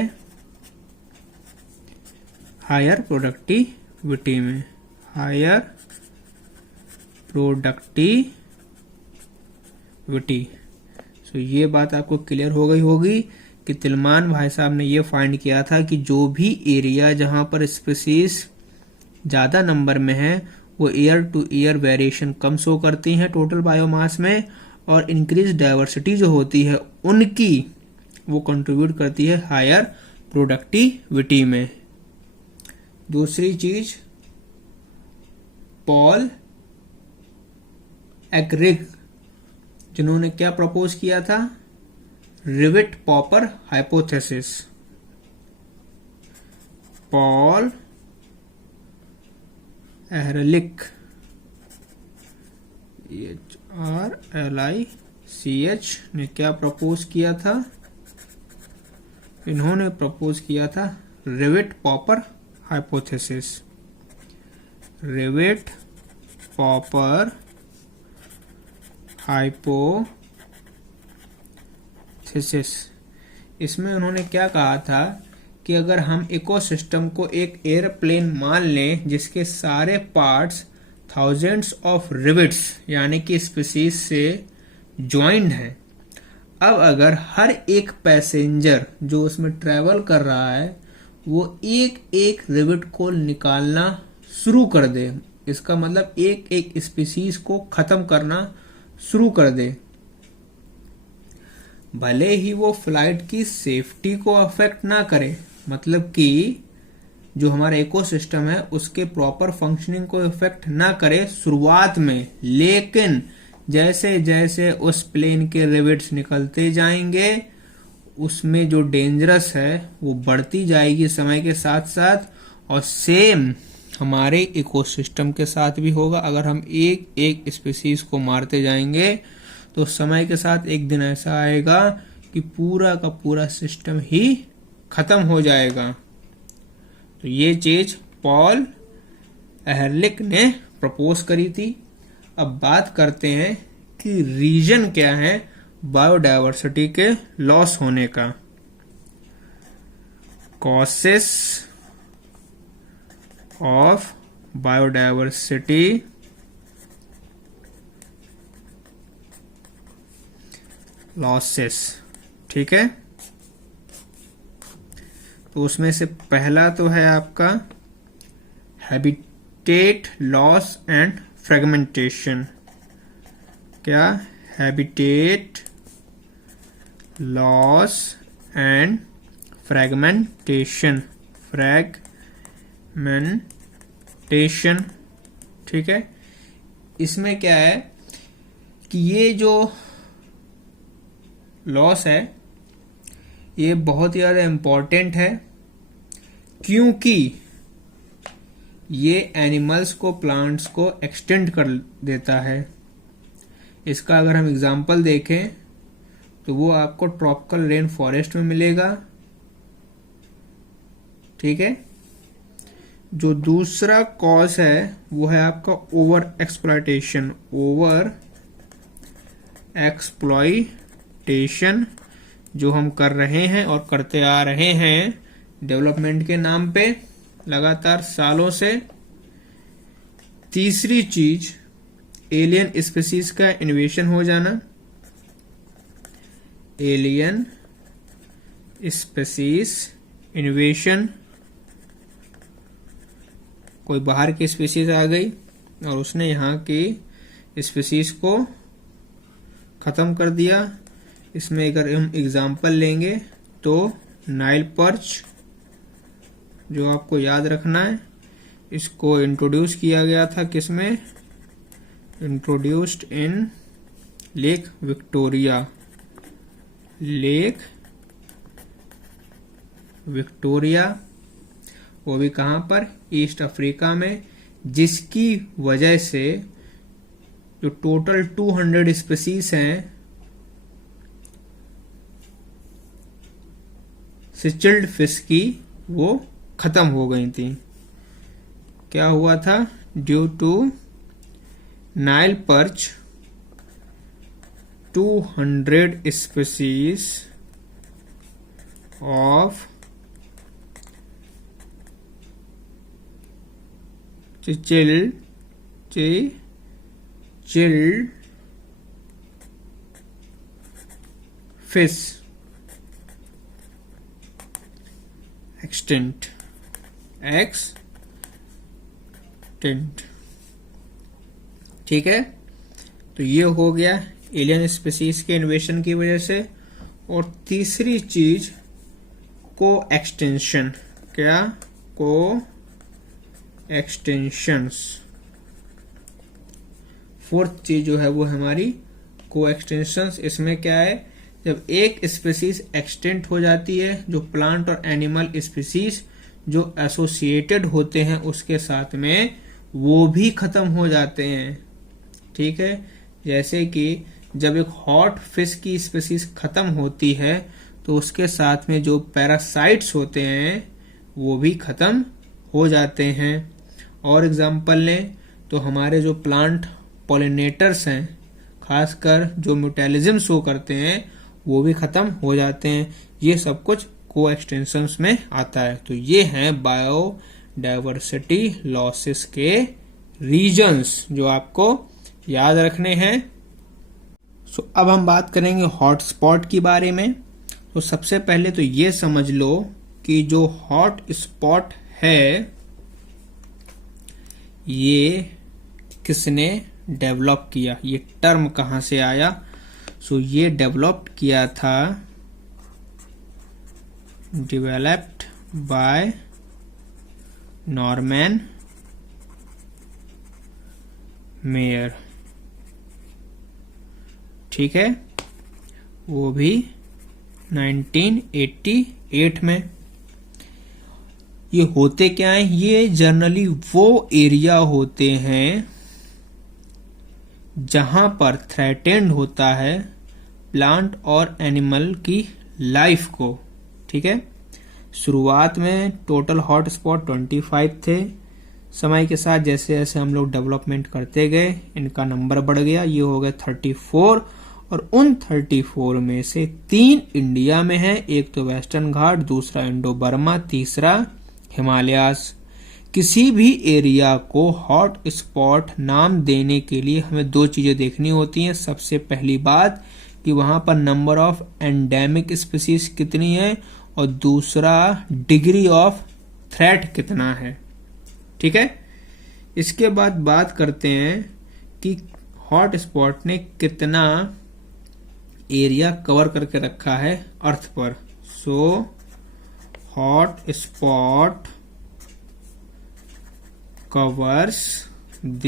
हायर प्रोडक्टिविटी में, हायर प्रोडक्टिविटी। सो ये बात आपको क्लियर हो गई होगी कि तिलमान भाई साहब ने ये फाइंड किया था कि जो भी एरिया जहां पर स्पीसीज ज्यादा नंबर में है वो ईयर टू ईयर वेरिएशन कम शो करती हैं टोटल बायोमास में, और इंक्रीज डाइवर्सिटी जो होती है उनकी वो कंट्रीब्यूट करती है हायर प्रोडक्टिविटी में। दूसरी चीज, पॉल एक्रिग जिन्होंने क्या प्रपोज किया था, rivet popper hypothesis. Paul Ehrlich, HRLICH ने क्या प्रपोज किया था, इन्होंने प्रपोज किया था rivet popper hypothesis. Rivet popper hypothesis, इसमें उन्होंने क्या कहा था कि अगर हम इकोसिस्टम को एक एयरप्लेन मान लें जिसके सारे पार्ट्स थाउजेंड्स ऑफ रिविट्स यानी कि स्पीसीज से ज्वाइंड हैं, अब अगर हर एक पैसेंजर जो उसमें ट्रेवल कर रहा है वो एक एक रिविट को निकालना शुरू कर दे, इसका मतलब एक एक स्पीसीज को खत्म करना शुरू कर दे, भले ही वो फ्लाइट की सेफ्टी को अफेक्ट ना करे, मतलब कि जो हमारा इकोसिस्टम है उसके प्रॉपर फंक्शनिंग को इफेक्ट ना करे शुरुआत में, लेकिन जैसे जैसे उस प्लेन के रिविट्स निकलते जाएंगे उसमें जो डेंजरस है वो बढ़ती जाएगी समय के साथ साथ, और सेम हमारे इकोसिस्टम के साथ भी होगा। अगर हम एक एक स्पीसीज को मारते जाएंगे तो समय के साथ एक दिन ऐसा आएगा कि पूरा का पूरा सिस्टम ही खत्म हो जाएगा। तो ये चीज पॉल एहरलिख ने प्रपोज करी थी। अब बात करते हैं कि रीजन क्या है बायोडायवर्सिटी के लॉस होने का। कॉसेस ऑफ बायोडायवर्सिटी लॉसेस, ठीक है। तो उसमें से पहला तो है आपका हैबिटेट लॉस एंड फ्रेगमेंटेशन। क्या? Habitat loss and fragmentation, fragmentation, ठीक है। इसमें क्या है कि ये जो लॉस है ये बहुत ही ज़्यादा इम्पोर्टेंट है, क्योंकि ये एनिमल्स को, प्लांट्स को एक्सटेंड कर देता है। इसका अगर हम एग्जांपल देखें तो वो आपको ट्रॉपिकल रेन फॉरेस्ट में मिलेगा, ठीक है। जो दूसरा कॉज है वो है आपका ओवर एक्सप्लॉयटेशन, ओवर एक्सप्लॉयटेशन जो हम कर रहे हैं और करते आ रहे हैं डेवलपमेंट के नाम पे लगातार सालों से। तीसरी चीज एलियन स्पीसीज का इन्वेशन हो जाना, एलियन स्पीसीज इन्वेशन, कोई बाहर की स्पीसीज आ गई और उसने यहाँ की स्पीसीज को खत्म कर दिया। इसमें अगर हम एग्जाम्पल लेंगे तो नाइल पर्च जो आपको याद रखना है, इसको इंट्रोड्यूस किया गया था किसमें? Introduced in lake Victoria, lake Victoria, वो भी कहां पर? ईस्ट अफ्रीका में, जिसकी वजह से जो टोटल 200 स्पीसीज हैं सिचिल्ड फिश की वो खत्म हो गई थी। क्या हुआ था? Due to Nile perch 200 species of cichlid fish extinct. ठीक है, तो ये हो गया एलियन स्पीसीज के इन्वेशन की वजह से। और तीसरी चीज को एक्सटेंशन। क्या? को एक्सटेंशंस। फोर्थ चीज जो है वो हमारी को एक्सटेंशंस। इसमें क्या है, जब एक स्पीसीज एक्सटेंट हो जाती है, जो प्लांट और एनिमल स्पीसीज जो एसोसिएटेड होते हैं उसके साथ में वो भी खत्म हो जाते हैं। ठीक है, जैसे कि जब एक हॉट फिश की स्पीसीज खत्म होती है तो उसके साथ में जो पैरासाइट्स होते हैं वो भी खत्म हो जाते हैं। और एग्जांपल लें तो हमारे जो प्लांट पॉलिनेटर्स हैं, खासकर जो म्यूटेलिज्म शो करते हैं, वो भी खत्म हो जाते हैं। ये सब कुछ को एक्सटेंशंस में आता है। तो ये हैं बायोडायवर्सिटी लॉसेस के रीजंस जो आपको याद रखने हैं। सो अब हम बात करेंगे हॉटस्पॉट के बारे में। तो सबसे पहले तो ये समझ लो कि जो हॉट स्पॉट है ये किसने डेवलप किया, ये टर्म कहां से आया? सो ये डेवलप किया था, डेवलप्ड बाय नॉर्मन मेयर। ठीक है, वो भी 1988 में। ये होते क्या है? ये जनरली वो एरिया होते हैं जहां पर थ्रेटेंड होता है प्लांट और एनिमल की लाइफ को। ठीक है, शुरुआत में टोटल हॉट स्पॉट 25 थे। समय के साथ जैसे जैसे हम लोग डेवलपमेंट करते गए इनका नंबर बढ़ गया, ये हो गए 34। और उन 34 में से 3 इंडिया में है, एक तो वेस्टर्न घाट, दूसरा इंडो बर्मा, तीसरा हिमालयास। किसी भी एरिया को हॉट स्पॉट नाम देने के लिए हमें 2 चीजें देखनी होती हैं। सबसे पहली बात कि वहां पर नंबर ऑफ एंडेमिक स्पीसीज कितनी है, और दूसरा डिग्री ऑफ थ्रेट कितना है। ठीक है, इसके बाद बात करते हैं कि हॉट स्पॉट ने कितना एरिया कवर करके रखा है अर्थ पर। So hot spot covers the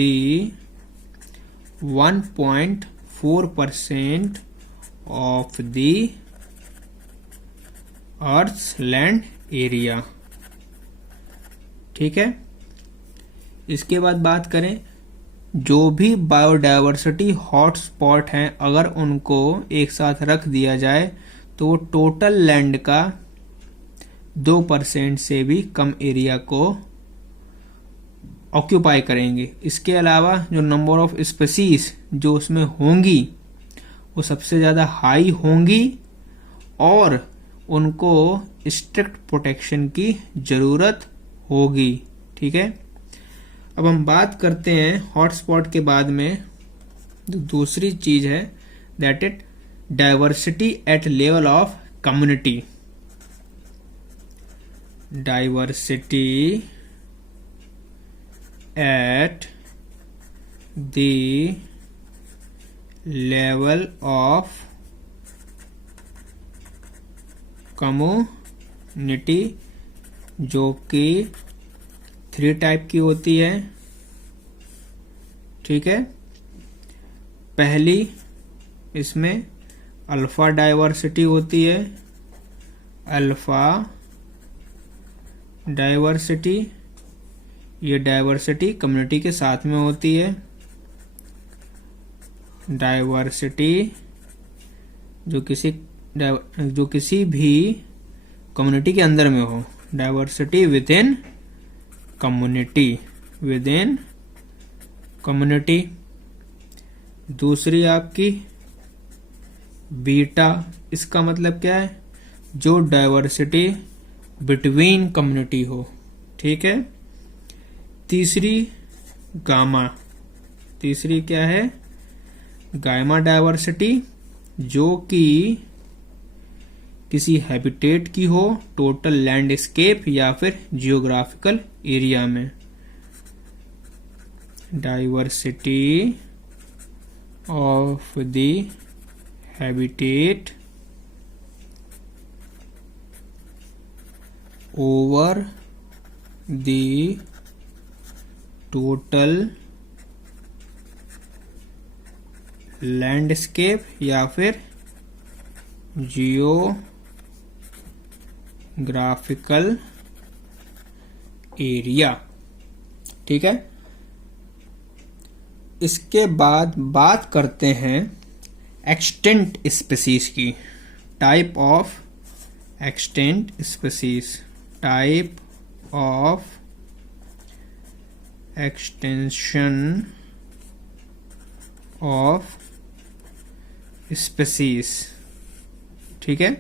1.4% of the earth's land area. ठीक है, इसके बाद बात करें जो भी बायोडायवर्सिटी हॉट स्पॉट हैं, अगर उनको एक साथ रख दिया जाए तो वो टोटल लैंड का 2% से भी कम एरिया को ऑक्यूपाई करेंगे। इसके अलावा जो नंबर ऑफ स्पीसीज जो उसमें होंगी वो सबसे ज्यादा हाई होंगी और उनको स्ट्रिक्ट प्रोटेक्शन की जरूरत होगी। ठीक है, अब हम बात करते हैं हॉटस्पॉट के बाद में जो दूसरी चीज है, that it diversity at level of community. Diversity at the level of community, जो कि 3 टाइप की होती है। ठीक है, पहली इसमें अल्फा डाइवर्सिटी होती है। अल्फा डाइवर्सिटी, ये डाइवर्सिटी कम्युनिटी के साथ में होती है। डाइवर्सिटी जो किसी भी कम्युनिटी के अंदर में हो, डाइवर्सिटी विद इन कम्युनिटी। दूसरी आपकी बीटा, इसका मतलब क्या है, जो डाइवर्सिटी बिटवीन कम्युनिटी हो, ठीक है। तीसरी गामा, तीसरी क्या है, गामा डाइवर्सिटी, जो कि किसी हैबिटेट की हो, टोटल लैंडस्केप या फिर जियोग्राफिकल एरिया में। Diversity of the habitat over the total landscape या फिर जियोग्राफिकल एरिया, ठीक है। इसके बाद बात करते हैं एक्सटेंट स्पीसीज की, type of extent species, type of extension of species, ठीक है।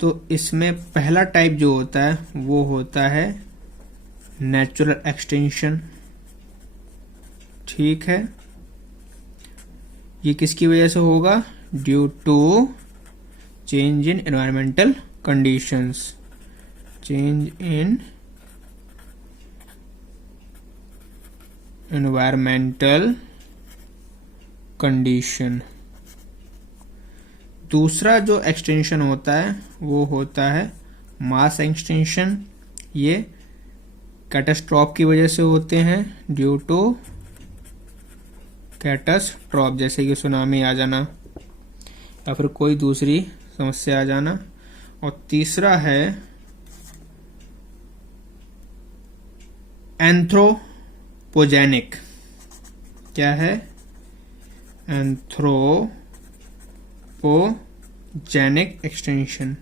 तो इसमें पहला टाइप जो होता है वो होता है नेचुरल एक्सटेंशन, ठीक है। ये किसकी वजह से होगा, due to change in environmental conditions, change in environmental condition. दूसरा जो एक्सटेंशन होता है वो होता है मास एक्सटेंशन। ये कैटास्ट्रॉफ की वजह से होते हैं, ड्यू टू कैटास्ट्रॉफ, जैसे कि सुनामी आ जाना या फिर कोई दूसरी समस्या आ जाना। और तीसरा है एंथ्रोपोजेनिक, क्या है, एंथ्रोपोजेनिक एक्सटेंशन।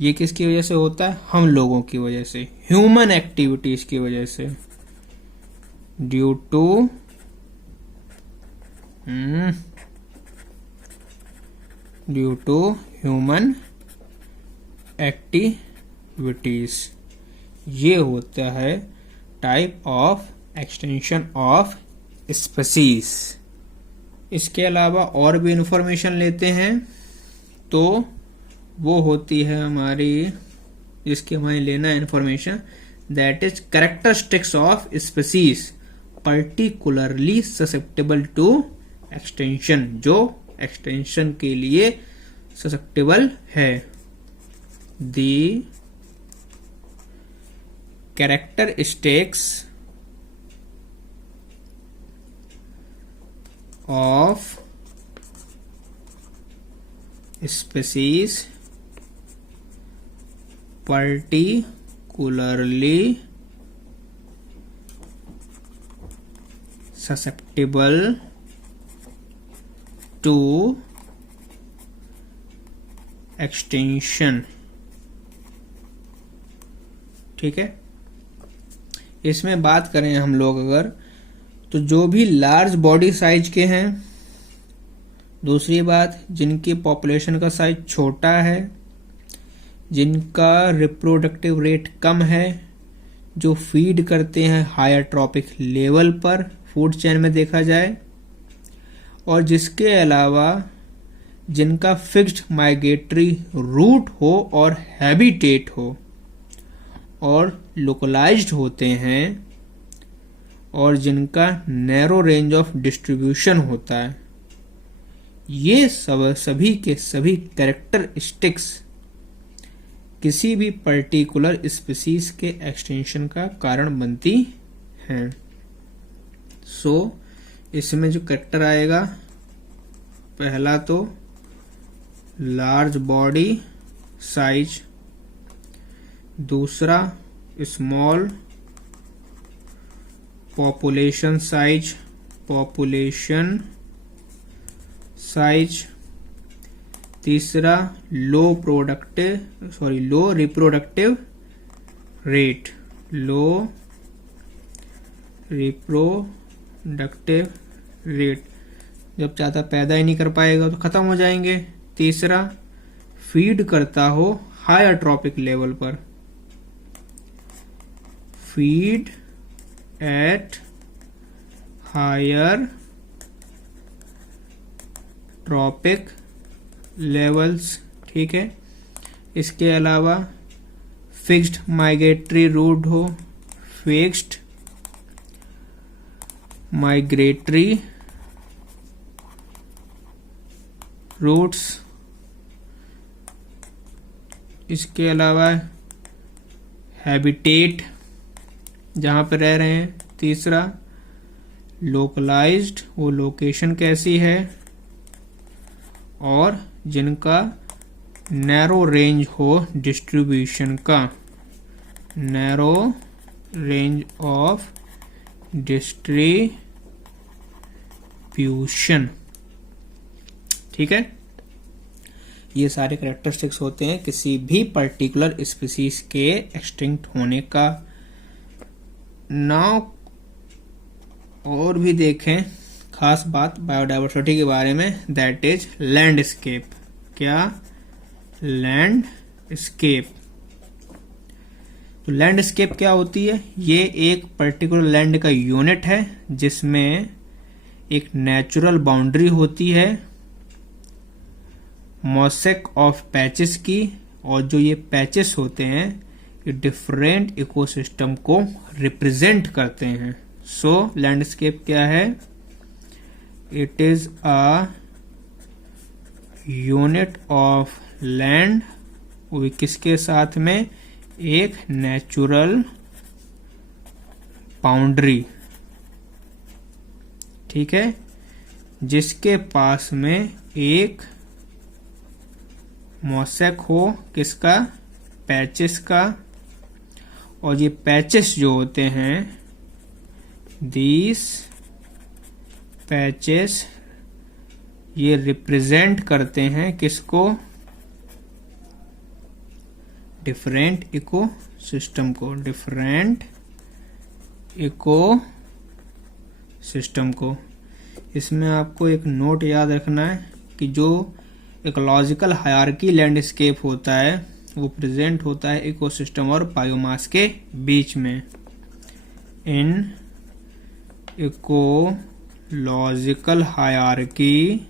ये किसकी वजह से होता है, हम लोगों की वजह से, ह्यूमन एक्टिविटीज की वजह से, ड्यू टू ह्यूमन एक्टिविटीज। ये होता है type of extension of species. इसके अलावा और भी इंफॉर्मेशन लेते हैं तो वो होती है हमारी, जिसकी हमें लेना है information, that is characteristics of species particularly susceptible to extension, जो एक्सटेंशन के लिए ससेप्टेबल है। The characteristics of species particularly susceptible to extinction, ठीक है। इसमें बात करें हम लोग अगर, तो जो भी लार्ज बॉडी साइज के हैं, दूसरी बात जिनकी पॉपुलेशन का साइज छोटा है, जिनका रिप्रोडक्टिव रेट कम है, जो फीड करते हैं हायर ट्रॉपिक लेवल पर फूड चेन में देखा जाए, और जिसके अलावा जिनका फिक्स्ड माइग्रेटरी रूट हो और हैबिटेट हो और लोकलाइज्ड होते हैं, और जिनका नैरो रेंज ऑफ डिस्ट्रीब्यूशन होता है। ये सभी के सभी कैरेक्टरिस्टिक्स किसी भी पर्टिकुलर स्पीसीज के एक्सटेंशन का कारण बनती हैं। सो इसमें जो कैरेक्टर आएगा, पहला तो लार्ज बॉडी साइज, दूसरा स्मॉल पॉपुलेशन साइज, तीसरा लो रिप्रोडक्टिव रेट, लो रिप्रोडक्टिव रेट, जब ज़्यादा पैदा ही नहीं कर पाएगा तो खत्म हो जाएंगे। तीसरा, फीड करता हो हायर ट्रॉपिक लेवल पर, feed at higher trophic levels, ठीक है। इसके अलावा फिक्स्ड माइग्रेटरी रूट हो, फिक्स्ड माइग्रेटरी रूट्स। इसके अलावा हैबिटेट, जहाँ पे रह रहे हैं। तीसरा, लोकलाइज्ड, वो लोकेशन कैसी है, और जिनका नैरो रेंज हो डिस्ट्रीब्यूशन का, नैरो रेंज ऑफ डिस्ट्रीब्यूशन, ठीक है। ये सारे कैरेक्टरिस्टिक्स होते हैं किसी भी पर्टिकुलर स्पीसीज के एक्सटिंक्ट होने का। नाउ और भी देखें खास बात बायोडायवर्सिटी के बारे में, दैट इज लैंडस्केप। क्या? लैंडस्केप। तो लैंडस्केप क्या होती है? ये एक पर्टिकुलर लैंड का यूनिट है जिसमें एक नेचुरल बाउंड्री होती है मोसेक ऑफ पैचेस की, और जो ये पैचेस होते हैं ये डिफरेंट इकोसिस्टम को रिप्रेजेंट करते हैं। सो लैंडस्केप क्या है? It is a unit of land, वो भी किसके साथ में? एक नेचुरल बाउंड्री, ठीक है, जिसके पास में एक मोसेक हो, किसका? पैचेस का। और ये पैचेस जो होते हैं, दीस पैचेस, ये रिप्रेजेंट करते हैं किसको? डिफरेंट इको सिस्टम को, डिफरेंट इको सिस्टम को। इसमें आपको एक नोट याद रखना है कि जो इकोलॉजिकल हायरार्की लैंडस्केप होता है वो प्रेजेंट होता है इकोसिस्टम और बायोमास के बीच में। इन इकोलॉजिकल हायरार्की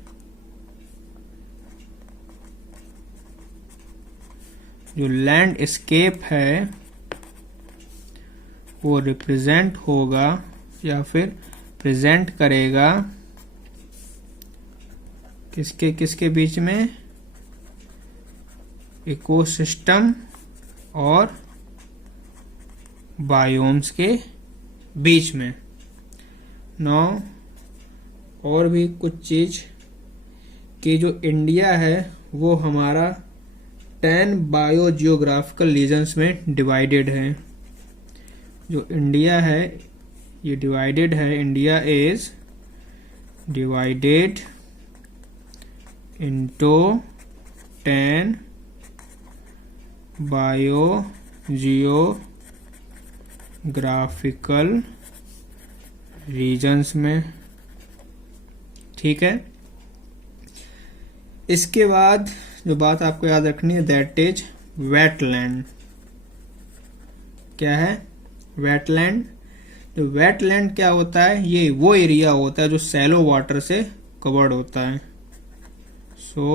जो लैंडस्केप है वो रिप्रेजेंट होगा या फिर प्रेजेंट करेगा किसके किसके बीच में? इकोसिस्टम और बायोम्स के बीच में। नौ और भी कुछ चीज कि जो इंडिया है वो हमारा 10 बायो जियोग्राफिकल रीजन्स में डिवाइडेड है। जो इंडिया है ये डिवाइडेड है, India is divided into 10 biogeographical regions में, ठीक है। इसके बाद जो बात आपको याद रखनी है दैट इज वेटलैंड। क्या है? वेटलैंड। जो वेटलैंड क्या होता है? ये वो एरिया होता है जो सैलो वाटर से कवर्ड होता है। So,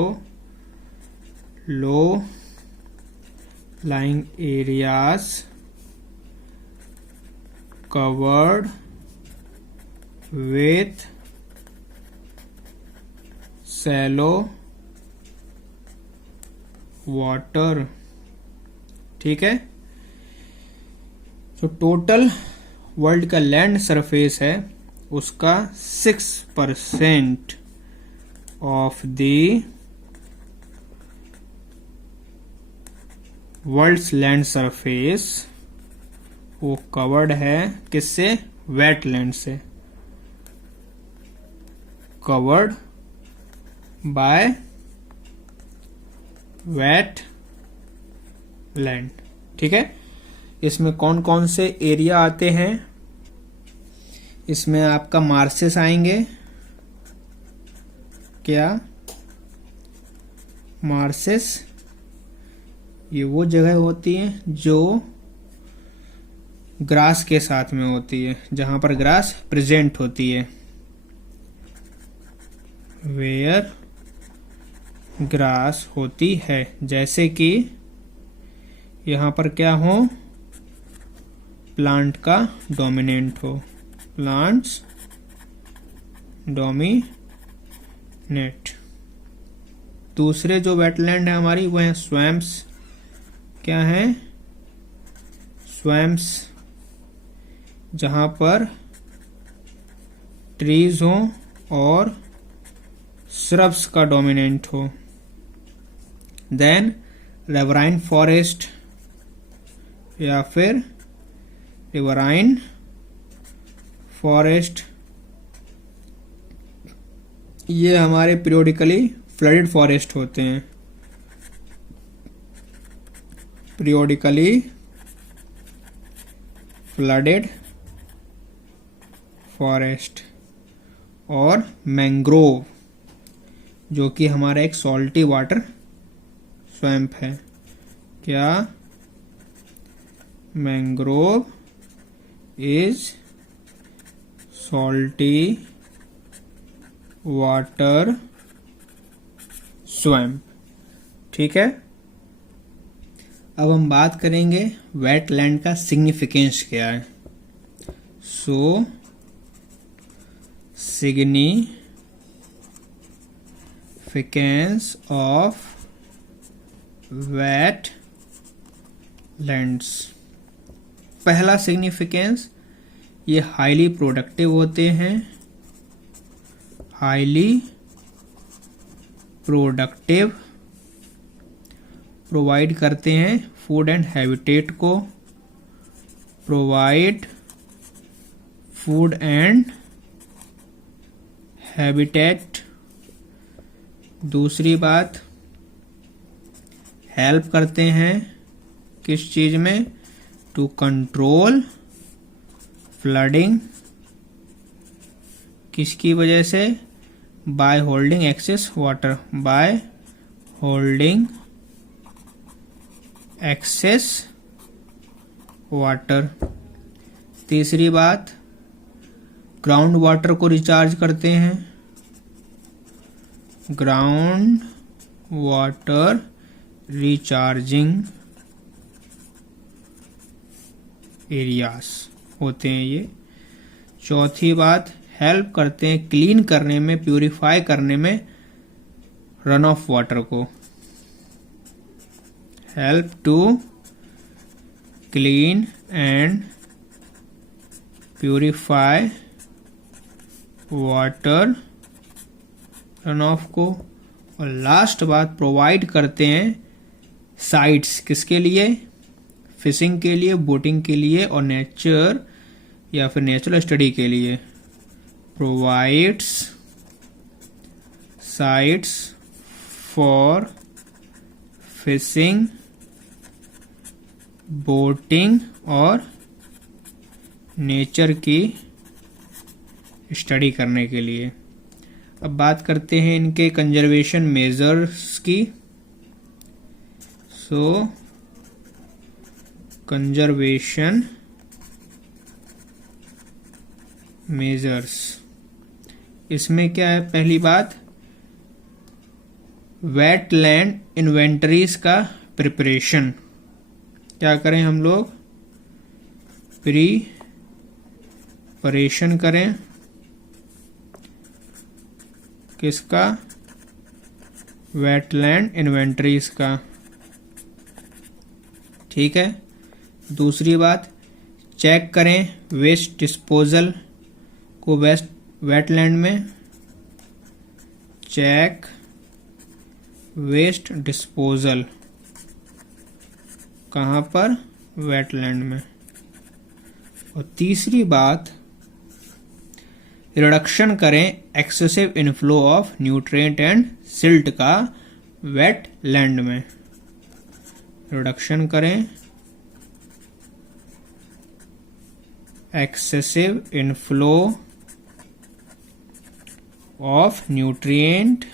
low lying areas covered with shallow water, ठीक है। जो टोटल वर्ल्ड का लैंड सरफेस है उसका 6% of the world's land surface वो कवर्ड है किससे? वेटलैंड से, कवर्ड बाय वेट लैंड, ठीक है। इसमें कौन कौन से एरिया आते हैं? इसमें आपका मार्सेस आएंगे। क्या? मार्सेस ये वो जगह होती है जो ग्रास के साथ में होती है, जहां पर ग्रास प्रेजेंट होती है। वेयर ग्रास होती है, जैसे कि यहां पर क्या हो, प्लांट का डोमिनेंट हो, प्लांट्स डोमिनेट। दूसरे जो वेटलैंड है हमारी वो है स्वैम्प्स। क्या है? स्वैम्प्स, जहां पर ट्रीज हो और श्रब्स का डोमिनेंट हो। देन रिवराइन फॉरेस्ट या फिर रिवराइन फॉरेस्ट, ये हमारे पीरियोडिकली फ्लडेड फॉरेस्ट होते हैं। Periodically flooded forest. और मैंग्रोव, जो कि हमारा एक सॉल्टी वाटर स्वैम्प है। क्या? Mangrove is salty water swamp. ठीक है, अब हम बात करेंगे वेटलैंड का सिग्निफिकेंस क्या है। सो significance of wetlands। पहला सिग्निफिकेंस, ये हाईली प्रोडक्टिव होते हैं। हाईली प्रोडक्टिव, प्रोवाइड करते हैं फूड एंड हैबिटेट को। Provide food and habitat. दूसरी बात, हेल्प करते हैं किस चीज में? To control flooding. किसकी वजह से? By holding excess water. By holding excess water. तीसरी बात, ग्राउंड वाटर को रिचार्ज करते हैं। ग्राउंड वाटर रिचार्जिंग एरियाज होते हैं ये। चौथी बात, हेल्प करते हैं क्लीन करने में, प्यूरिफाई करने में रन ऑफ वाटर को। Help to clean and purify water run off को। और लास्ट बात, प्रोवाइड करते हैं साइट्स, किसके लिए? फिशिंग के लिए, बोटिंग के लिए और नेचर या फिर नेचुरल स्टडी के लिए। Provides sites for fishing, boating और नेचर की स्टडी करने के लिए। अब बात करते हैं इनके कंजर्वेशन मेजर्स की। सो कंजर्वेशन मेजर्स, इसमें क्या है? पहली बात, वेटलैंड इन्वेंटरीज का प्रिपरेशन। क्या करें हम लोग? प्रिपरेशन करें। किसका? वेटलैंड इन्वेंटरीज का। ठीक है। दूसरी बात, चेक करें वेस्ट डिस्पोजल को वेटलैंड में। चेक वेस्ट डिस्पोजल कहाँ पर? वेटलैंड में। और तीसरी बात, रिडक्शन करें excessive inflow of nutrient and silt का वेटलैंड में। रिडक्शन करें excessive inflow of nutrient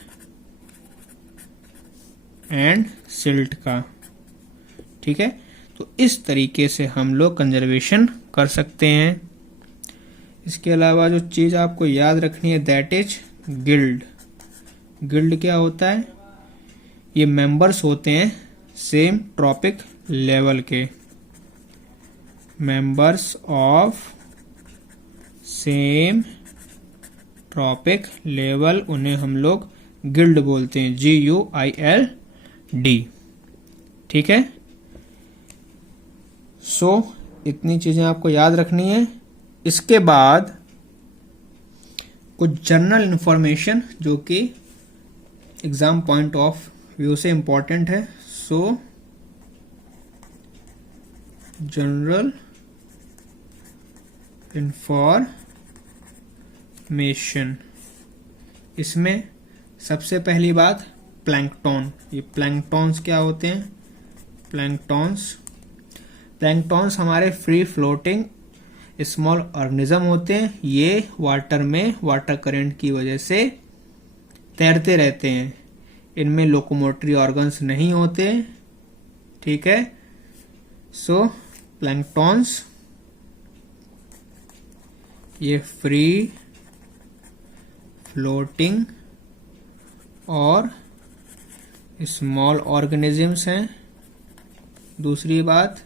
and silt का। ठीक है, तो इस तरीके से हम लोग कंजर्वेशन कर सकते हैं। इसके अलावा जो चीज आपको याद रखनी है दैट इज गिल्ड। गिल्ड क्या होता है? ये मेंबर्स होते हैं सेम ट्रॉपिक लेवल के, members of same trophic level, उन्हें हम लोग गिल्ड बोलते हैं, GUILD। ठीक है, सो इतनी चीजें आपको याद रखनी है। इसके बाद कुछ जनरल इंफॉर्मेशन जो कि एग्जाम पॉइंट ऑफ व्यू से इंपॉर्टेंट है। सो जनरल इंफॉर्मेशन, इसमें सबसे पहली बात प्लैंकटन। ये प्लैंकटन्स क्या होते हैं? प्लैंकटन्स हमारे फ्री फ्लोटिंग स्मॉल ऑर्गेनिज्म होते हैं। ये वाटर में वाटर करंट की वजह से तैरते रहते हैं। इनमें लोकोमोटरी ऑर्गन्स नहीं होते। ठीक है, सो प्लैंकटन्स ये फ्री फ्लोटिंग और स्मॉल ऑर्गेनिजम्स हैं। दूसरी बात,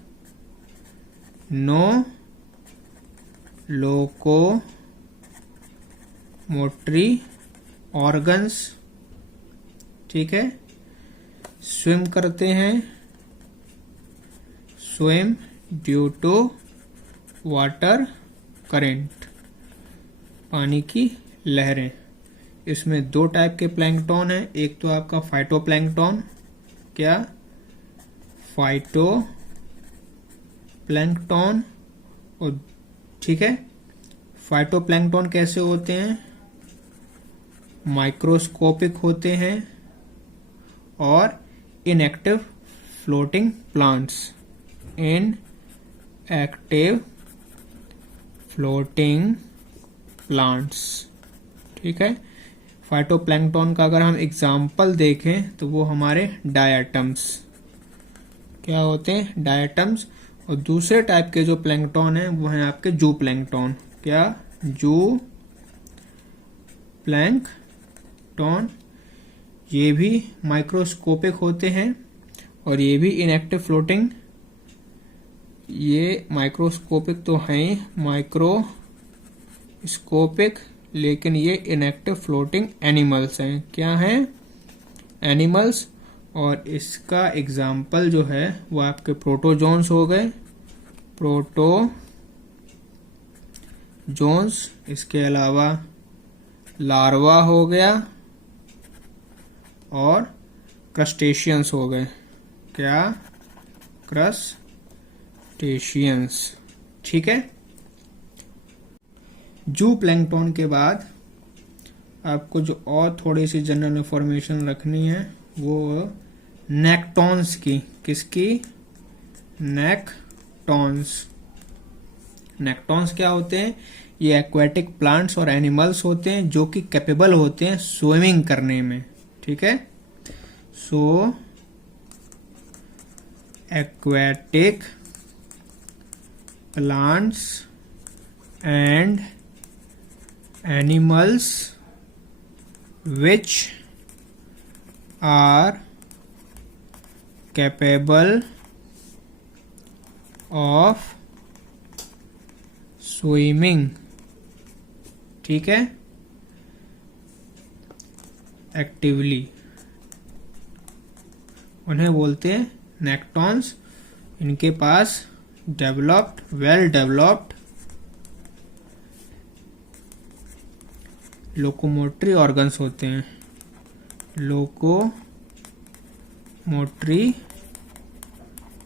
नो लोकोमोटरी ऑर्गन्स। ठीक है, स्विम करते हैं, swim due to water current, पानी की लहरें। इसमें दो टाइप के प्लैंकटन हैं। एक तो आपका फाइटोप्लैंकटन, क्या फाइटोप्लैंकटन, और ठीक है, फाइटोप्लैंकटन कैसे होते हैं? माइक्रोस्कोपिक होते हैं और inactive floating plants, inactive floating plants. ठीक है, फाइटोप्लैंकटन का अगर हम एग्जाम्पल देखें तो वो हमारे डायटम्स क्या होते हैं? डायटम्स। और दूसरे टाइप के जो प्लैंकटन हैं वो हैं आपके जू प्लैंकटन। क्या? जू प्लैंकटन। ये भी माइक्रोस्कोपिक होते हैं और ये भी इनएक्टिव फ्लोटिंग। ये माइक्रोस्कोपिक तो हैं, माइक्रोस्कोपिक, लेकिन ये इनएक्टिव फ्लोटिंग एनिमल्स हैं। क्या हैं? एनिमल्स। और इसका एग्जाम्पल जो है वो आपके प्रोटोजोन्स हो गए, प्रोटोजोन्स। इसके अलावा लार्वा हो गया और क्रस्टेशियंस हो गए। क्या? क्रस्टेशियंस। ठीक है, जू प्लैंकटन के बाद आपको जो और थोड़ी सी जनरल इंफॉर्मेशन रखनी है वो नेक्टॉन्स की। किसकी? नेक्टॉन्स। नेक्टॉन्स क्या होते हैं? ये एक्वेटिक प्लांट्स और एनिमल्स होते हैं जो कि कैपेबल होते हैं स्विमिंग करने में। ठीक है, so aquatic plants and animals which are capable of swimming। ठीक है, एक्टिवली, उन्हें बोलते हैं नेक्टॉन्स। इनके पास वेल डेवलप्ड लोकोमोटरी ऑर्गन्स होते हैं। लोकोमोटरी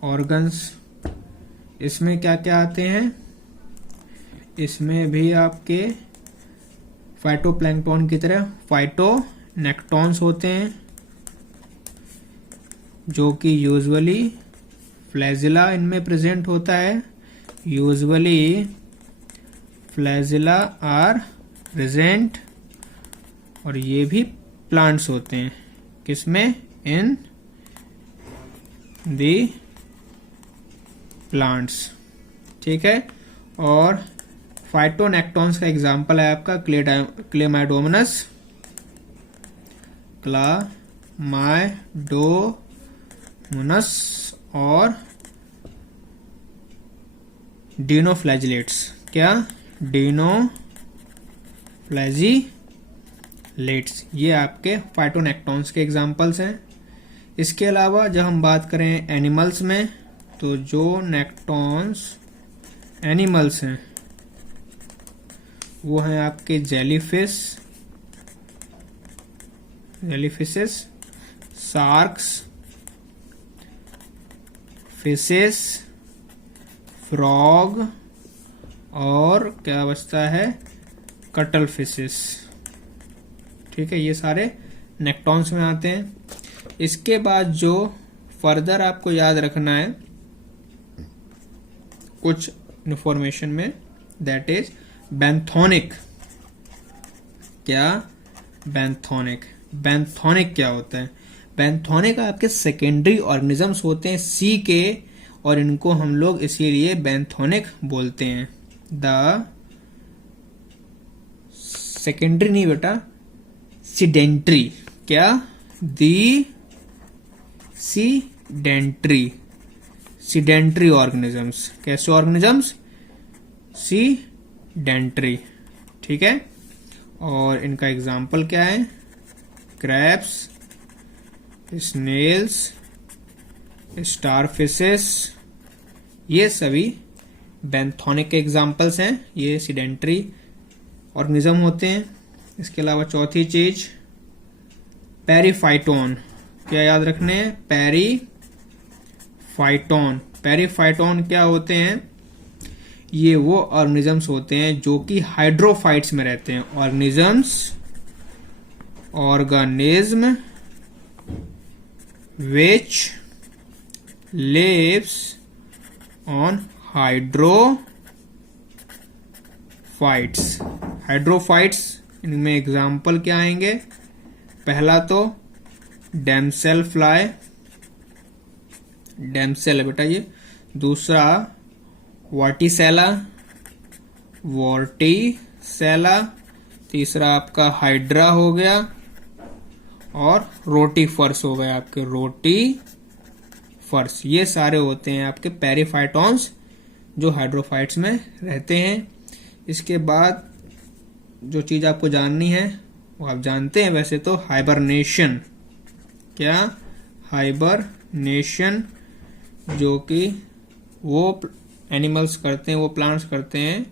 ऑर्गन्स, इसमें क्या क्या आते हैं? इसमें भी आपके फाइटोप्लैंकटन की तरह फाइटोनेक्टॉन्स होते हैं जो कि यूजुअली फ्लैजिला इनमें प्रेजेंट होता है। यूजुअली फ्लैजिला आर प्रेजेंट, और ये भी प्लांट्स होते हैं, किसमें? इन दी प्लांट्स। ठीक है। और फाइटोनेक्टॉन्स का एग्जांपल है आपका क्लेमाइडोमोनस, क्लामाइडोमोनस और डिनोफ्लैजिलेट्स। क्या? डिनोफ्लैजिलेट्स, ये आपके फाइटोनेक्टॉन्स के एग्जांपल्स हैं। इसके अलावा जब हम बात करें एनिमल्स में, तो जो नेक्टॉन्स एनिमल्स हैं वो हैं आपके जेलीफिशेस, शार्क्स, फिशेस, फ्रॉग, और क्या बचता है? कटल फिशेस। ठीक है, ये सारे नेक्टॉन्स में आते हैं। इसके बाद जो फर्दर आपको याद रखना है कुछ इंफॉर्मेशन में, दैट इज बेंथोनिक। क्या? बेंथोनिक। बेंथोनिक क्या होता है? बेंथोनिक आपके सेकेंडरी ऑर्गेनिजम्स होते हैं सी के, और इनको हम लोग इसीलिए बेंथोनिक बोलते हैं। द सेकेंडरी नहीं बेटा, सीडेंट्री। क्या? दी सीडेंट्री ऑर्गेनिजम्स। कैसे ऑर्गेनिजम्स? सीडेंट्री। ठीक है। और इनका एग्जाम्पल क्या है? क्रैब्स, स्नेल्स, स्टारफिशेस, ये सभी बेंथोनिक के एग्जाम्पल्स हैं। ये सीडेंट्री ऑर्गेनिज्म होते हैं। इसके अलावा चौथी चीज पेरीफाइटोन। क्या याद रखने हैं? पेरीफाइटोन। पेरीफाइटोन क्या होते हैं? ये वो ऑर्गेनिजम्स होते हैं जो कि हाइड्रोफाइट्स में रहते हैं। Organism which lives on hydrophytes. Hydrophytes, इनमें एग्जाम्पल क्या आएंगे? पहला तो डैमसेल फ्लाई, डैमसेल है बेटा ये। दूसरा वर्टिसेला, वॉर्टिसेला। तीसरा आपका हाइड्रा हो गया, और रोटीफर्स हो गए आपके, रोटीफर्स। ये सारे होते हैं आपके पेरीफाइटॉन्स जो हाइड्रोफाइट्स में रहते हैं। इसके बाद जो चीज आपको जाननी है वो आप जानते हैं वैसे तो, हाइबरनेशन। क्या? हाइबरनेशन, जो कि वो एनिमल्स करते हैं, वो प्लांट्स करते हैं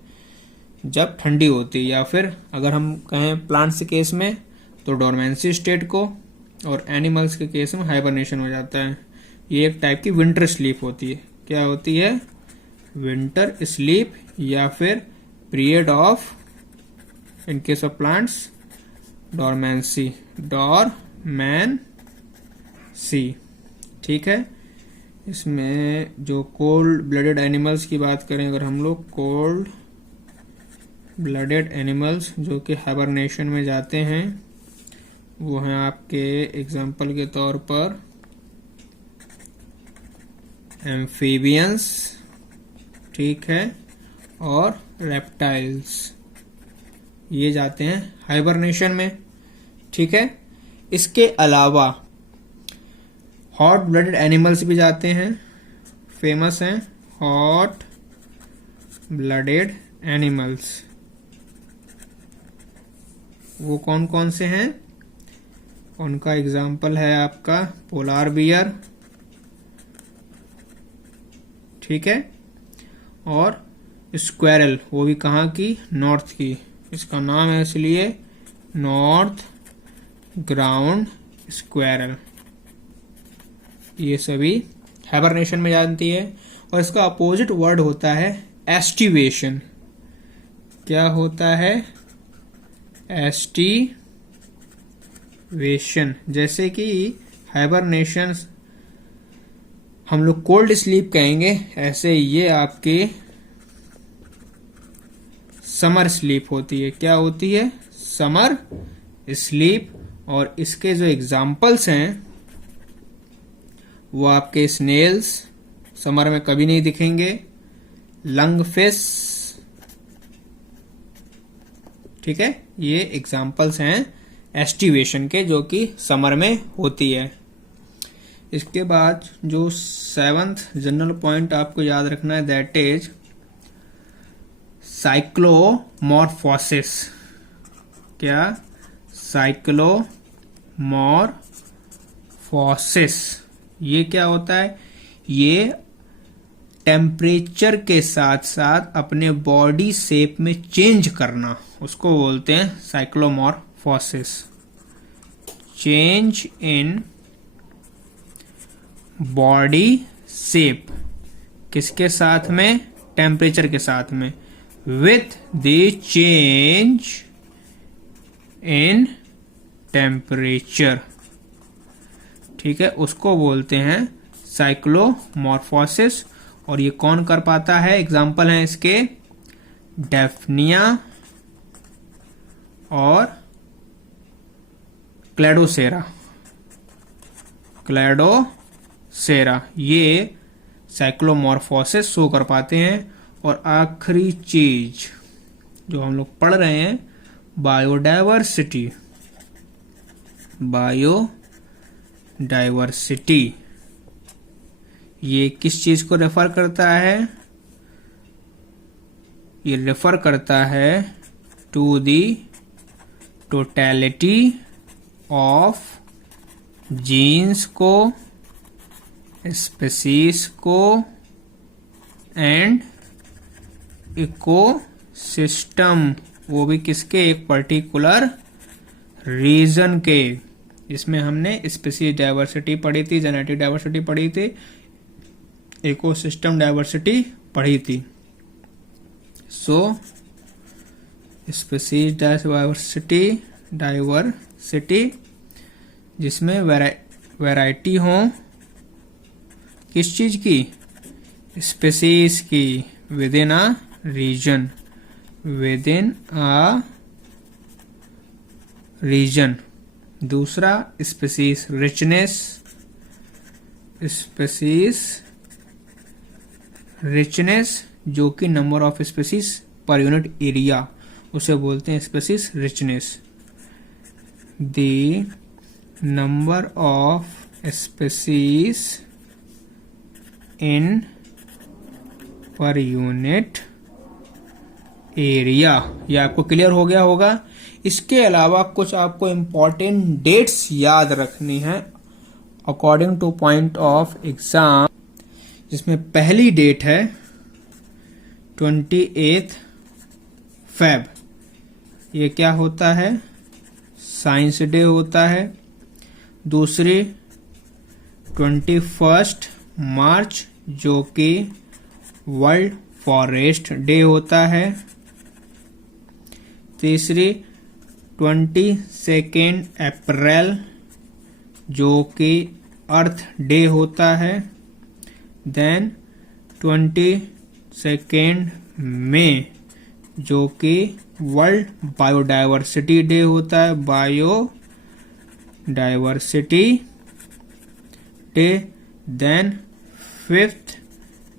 जब ठंडी होती है, या फिर अगर हम कहें प्लांट्स के केस में तो डोरमेंसी स्टेट को, और एनिमल्स के केस में हाइबरनेशन हो जाता है। ये एक टाइप की विंटर स्लीप होती है। क्या होती है? विंटर स्लीप, या फिर period of, in case of plants, dormancy. ठीक है। इसमें जो कोल्ड ब्लडेड एनिमल्स की बात करें अगर हम लोग, कोल्ड ब्लडेड एनिमल्स जो कि हाइबरनेशन में जाते हैं, वो हैं आपके एग्जाम्पल के तौर पर एम्फीबियंस, ठीक है, और रेप्टाइल्स। ये जाते हैं हाइबरनेशन में। ठीक है। इसके अलावा हॉट ब्लडेड एनिमल्स भी जाते हैं, फेमस हैं हॉट ब्लडेड एनिमल्स। वो कौन कौन से हैं? उनका एग्जाम्पल है आपका पोलार बियर, ठीक है, और स्क्वेरल। वो भी कहाँ की? नॉर्थ की। इसका नाम है इसलिए नॉर्थ ग्राउंड स्क्वेरल। ये सभी हाइबरनेशन में जाती है। और इसका अपोजिट वर्ड होता है एस्टिवेशन। क्या होता है? एस्टिवेशन। जैसे कि हाइबरनेशन हम लोग कोल्ड स्लीप कहेंगे, ऐसे ये आपकी समर स्लीप होती है। क्या होती है? Summer sleep. और इसके जो एग्जाम्पल्स हैं वो आपके स्नेल्स समर में कभी नहीं दिखेंगे, लंगफिश, ठीक है, ये एग्जाम्पल्स हैं एस्टिवेशन के जो कि समर में होती है। इसके बाद जो 7th जनरल पॉइंट आपको याद रखना है दैट इज साइक्लोमॉर्फोसिस। क्या? साइक्लोमॉर्फोसिस। ये क्या होता है? ये टेम्परेचर के साथ साथ अपने बॉडी शेप में चेंज करना, उसको बोलते हैं साइक्लोमॉर्फोसिस। चेंज इन बॉडी शेप किसके साथ में? टेम्परेचर के साथ में। With the change in temperature, ठीक है, उसको बोलते हैं साइक्लोमॉर्फोसिस। और ये कौन कर पाता है? एग्जाम्पल हैं इसके डेफनिया और क्लैडोसेरा। क्लैडोसेरा ये साइक्लोमॉर्फोसिस शो कर पाते हैं। और आखिरी चीज जो हम लोग पढ़ रहे हैं, बायोडायवर्सिटी। बायोडायवर्सिटी ये किस चीज को रेफर करता है? ये रेफर करता है to the totality of genes को, स्पीसीज को एंड इकोसिस्टम, वो भी किसके? एक पर्टिकुलर रीजन के। इसमें हमने स्पीसीज डाइवर्सिटी पढ़ी थी, जेनेटिक डाइवर्सिटी पढ़ी थी, इकोसिस्टम डाइवर्सिटी पढ़ी थी। सो स्पीसीज डाइवर्सिटी जिसमें वैरायटी हो किस चीज की? स्पीसीज की विद इन अ रीजन, दूसरा स्पीसीज रिचनेस जो कि number of species per unit area, उसे बोलते हैं species richness. The number of species in per unit area. ये आपको क्लियर हो गया होगा। इसके अलावा कुछ आपको इंपॉर्टेंट डेट्स याद रखनी है according two point of exam, जिसमें पहली डेट है 28 फेब। ये क्या होता है? साइंस डे होता है। दूसरी 21 मार्च जो कि वर्ल्ड फॉरेस्ट डे होता है। तीसरी 22 अप्रैल जो कि अर्थ डे होता है। देन 22 मई जो कि वर्ल्ड बायोडाइवर्सिटी डे होता है, बायोडाइवर्सिटी डे। देन 5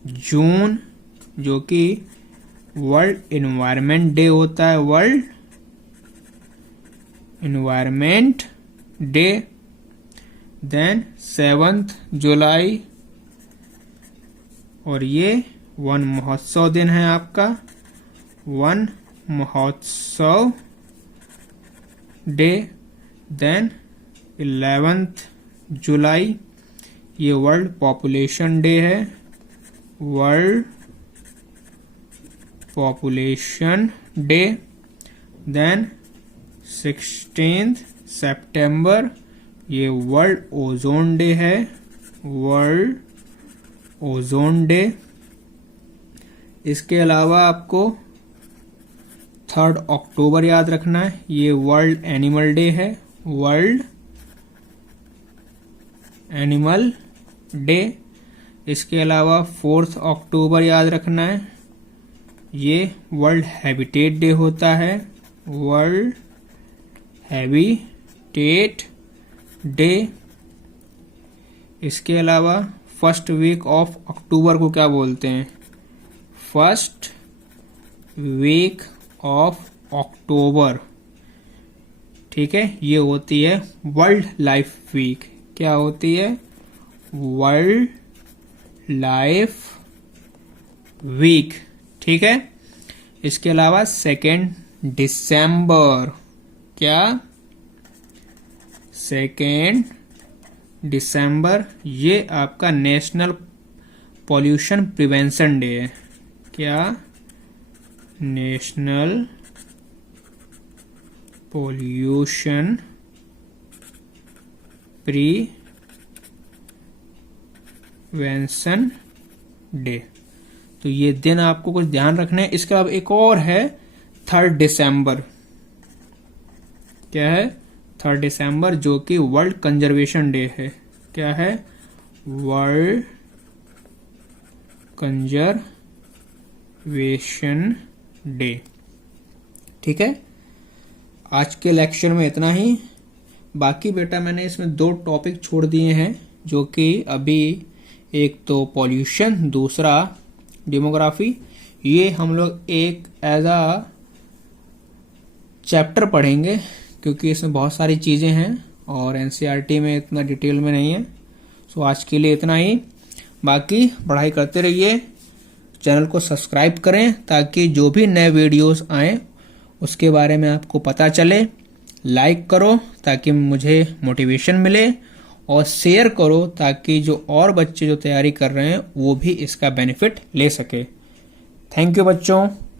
जून जो कि वर्ल्ड एनवायरनमेंट डे होता है, वर्ल्ड एनवायरनमेंट डे। देन 7 जुलाई और ये वन महोत्सव दिन है आपका, वन महोत्सव डे। देन 11 जुलाई ये वर्ल्ड पॉपुलेशन डे है, वर्ल्ड पॉपुलेशन डे। देन 16 सितंबर ये वर्ल्ड ओजोन डे है, वर्ल्ड ओजोन डे। इसके अलावा आपको 3 अक्टूबर याद रखना है, ये वर्ल्ड एनिमल डे है, वर्ल्ड एनिमल डे। इसके अलावा 4 अक्टूबर याद रखना है, ये वर्ल्ड हैबिटेट डे होता है, वर्ल्ड हैबिटेट डे। इसके अलावा फर्स्ट वीक ऑफ अक्टूबर को क्या बोलते हैं? फर्स्ट वीक ऑफ अक्टूबर, ठीक है, ये होती है वर्ल्ड लाइफ वीक। क्या होती है? वर्ल्ड लाइफ वीक, ठीक है। इसके अलावा 2 दिसंबर, क्या? 2 दिसंबर, ये आपका नेशनल पॉल्यूशन प्रिवेंशन डे है। क्या? National pollution prevention day. तो ये दिन आपको कुछ ध्यान रखना है। इसके अलावा एक और है 3 दिसंबर। क्या है? 3 दिसंबर, जो कि वर्ल्ड कंजर्वेशन डे है। क्या है? वर्ल्ड कंजर्वेशन डे, ठीक है। आज के लेक्चर में इतना ही। बाकी बेटा मैंने इसमें 2 टॉपिक छोड़ दिए हैं, जो कि अभी एक तो पॉल्यूशन, दूसरा डेमोग्राफी। ये हम लोग एक एज अ चैप्टर पढ़ेंगे, क्योंकि इसमें बहुत सारी चीजें हैं और एनसीईआरटी में इतना डिटेल में नहीं है। सो आज के लिए इतना ही। बाकी पढ़ाई करते रहिए, चैनल को सब्सक्राइब करें ताकि जो भी नए वीडियोस आए उसके बारे में आपको पता चले। लाइक करो ताकि मुझे मोटिवेशन मिले, और शेयर करो ताकि जो और बच्चे जो तैयारी कर रहे हैं वो भी इसका बेनिफिट ले सके। थैंक यू बच्चों।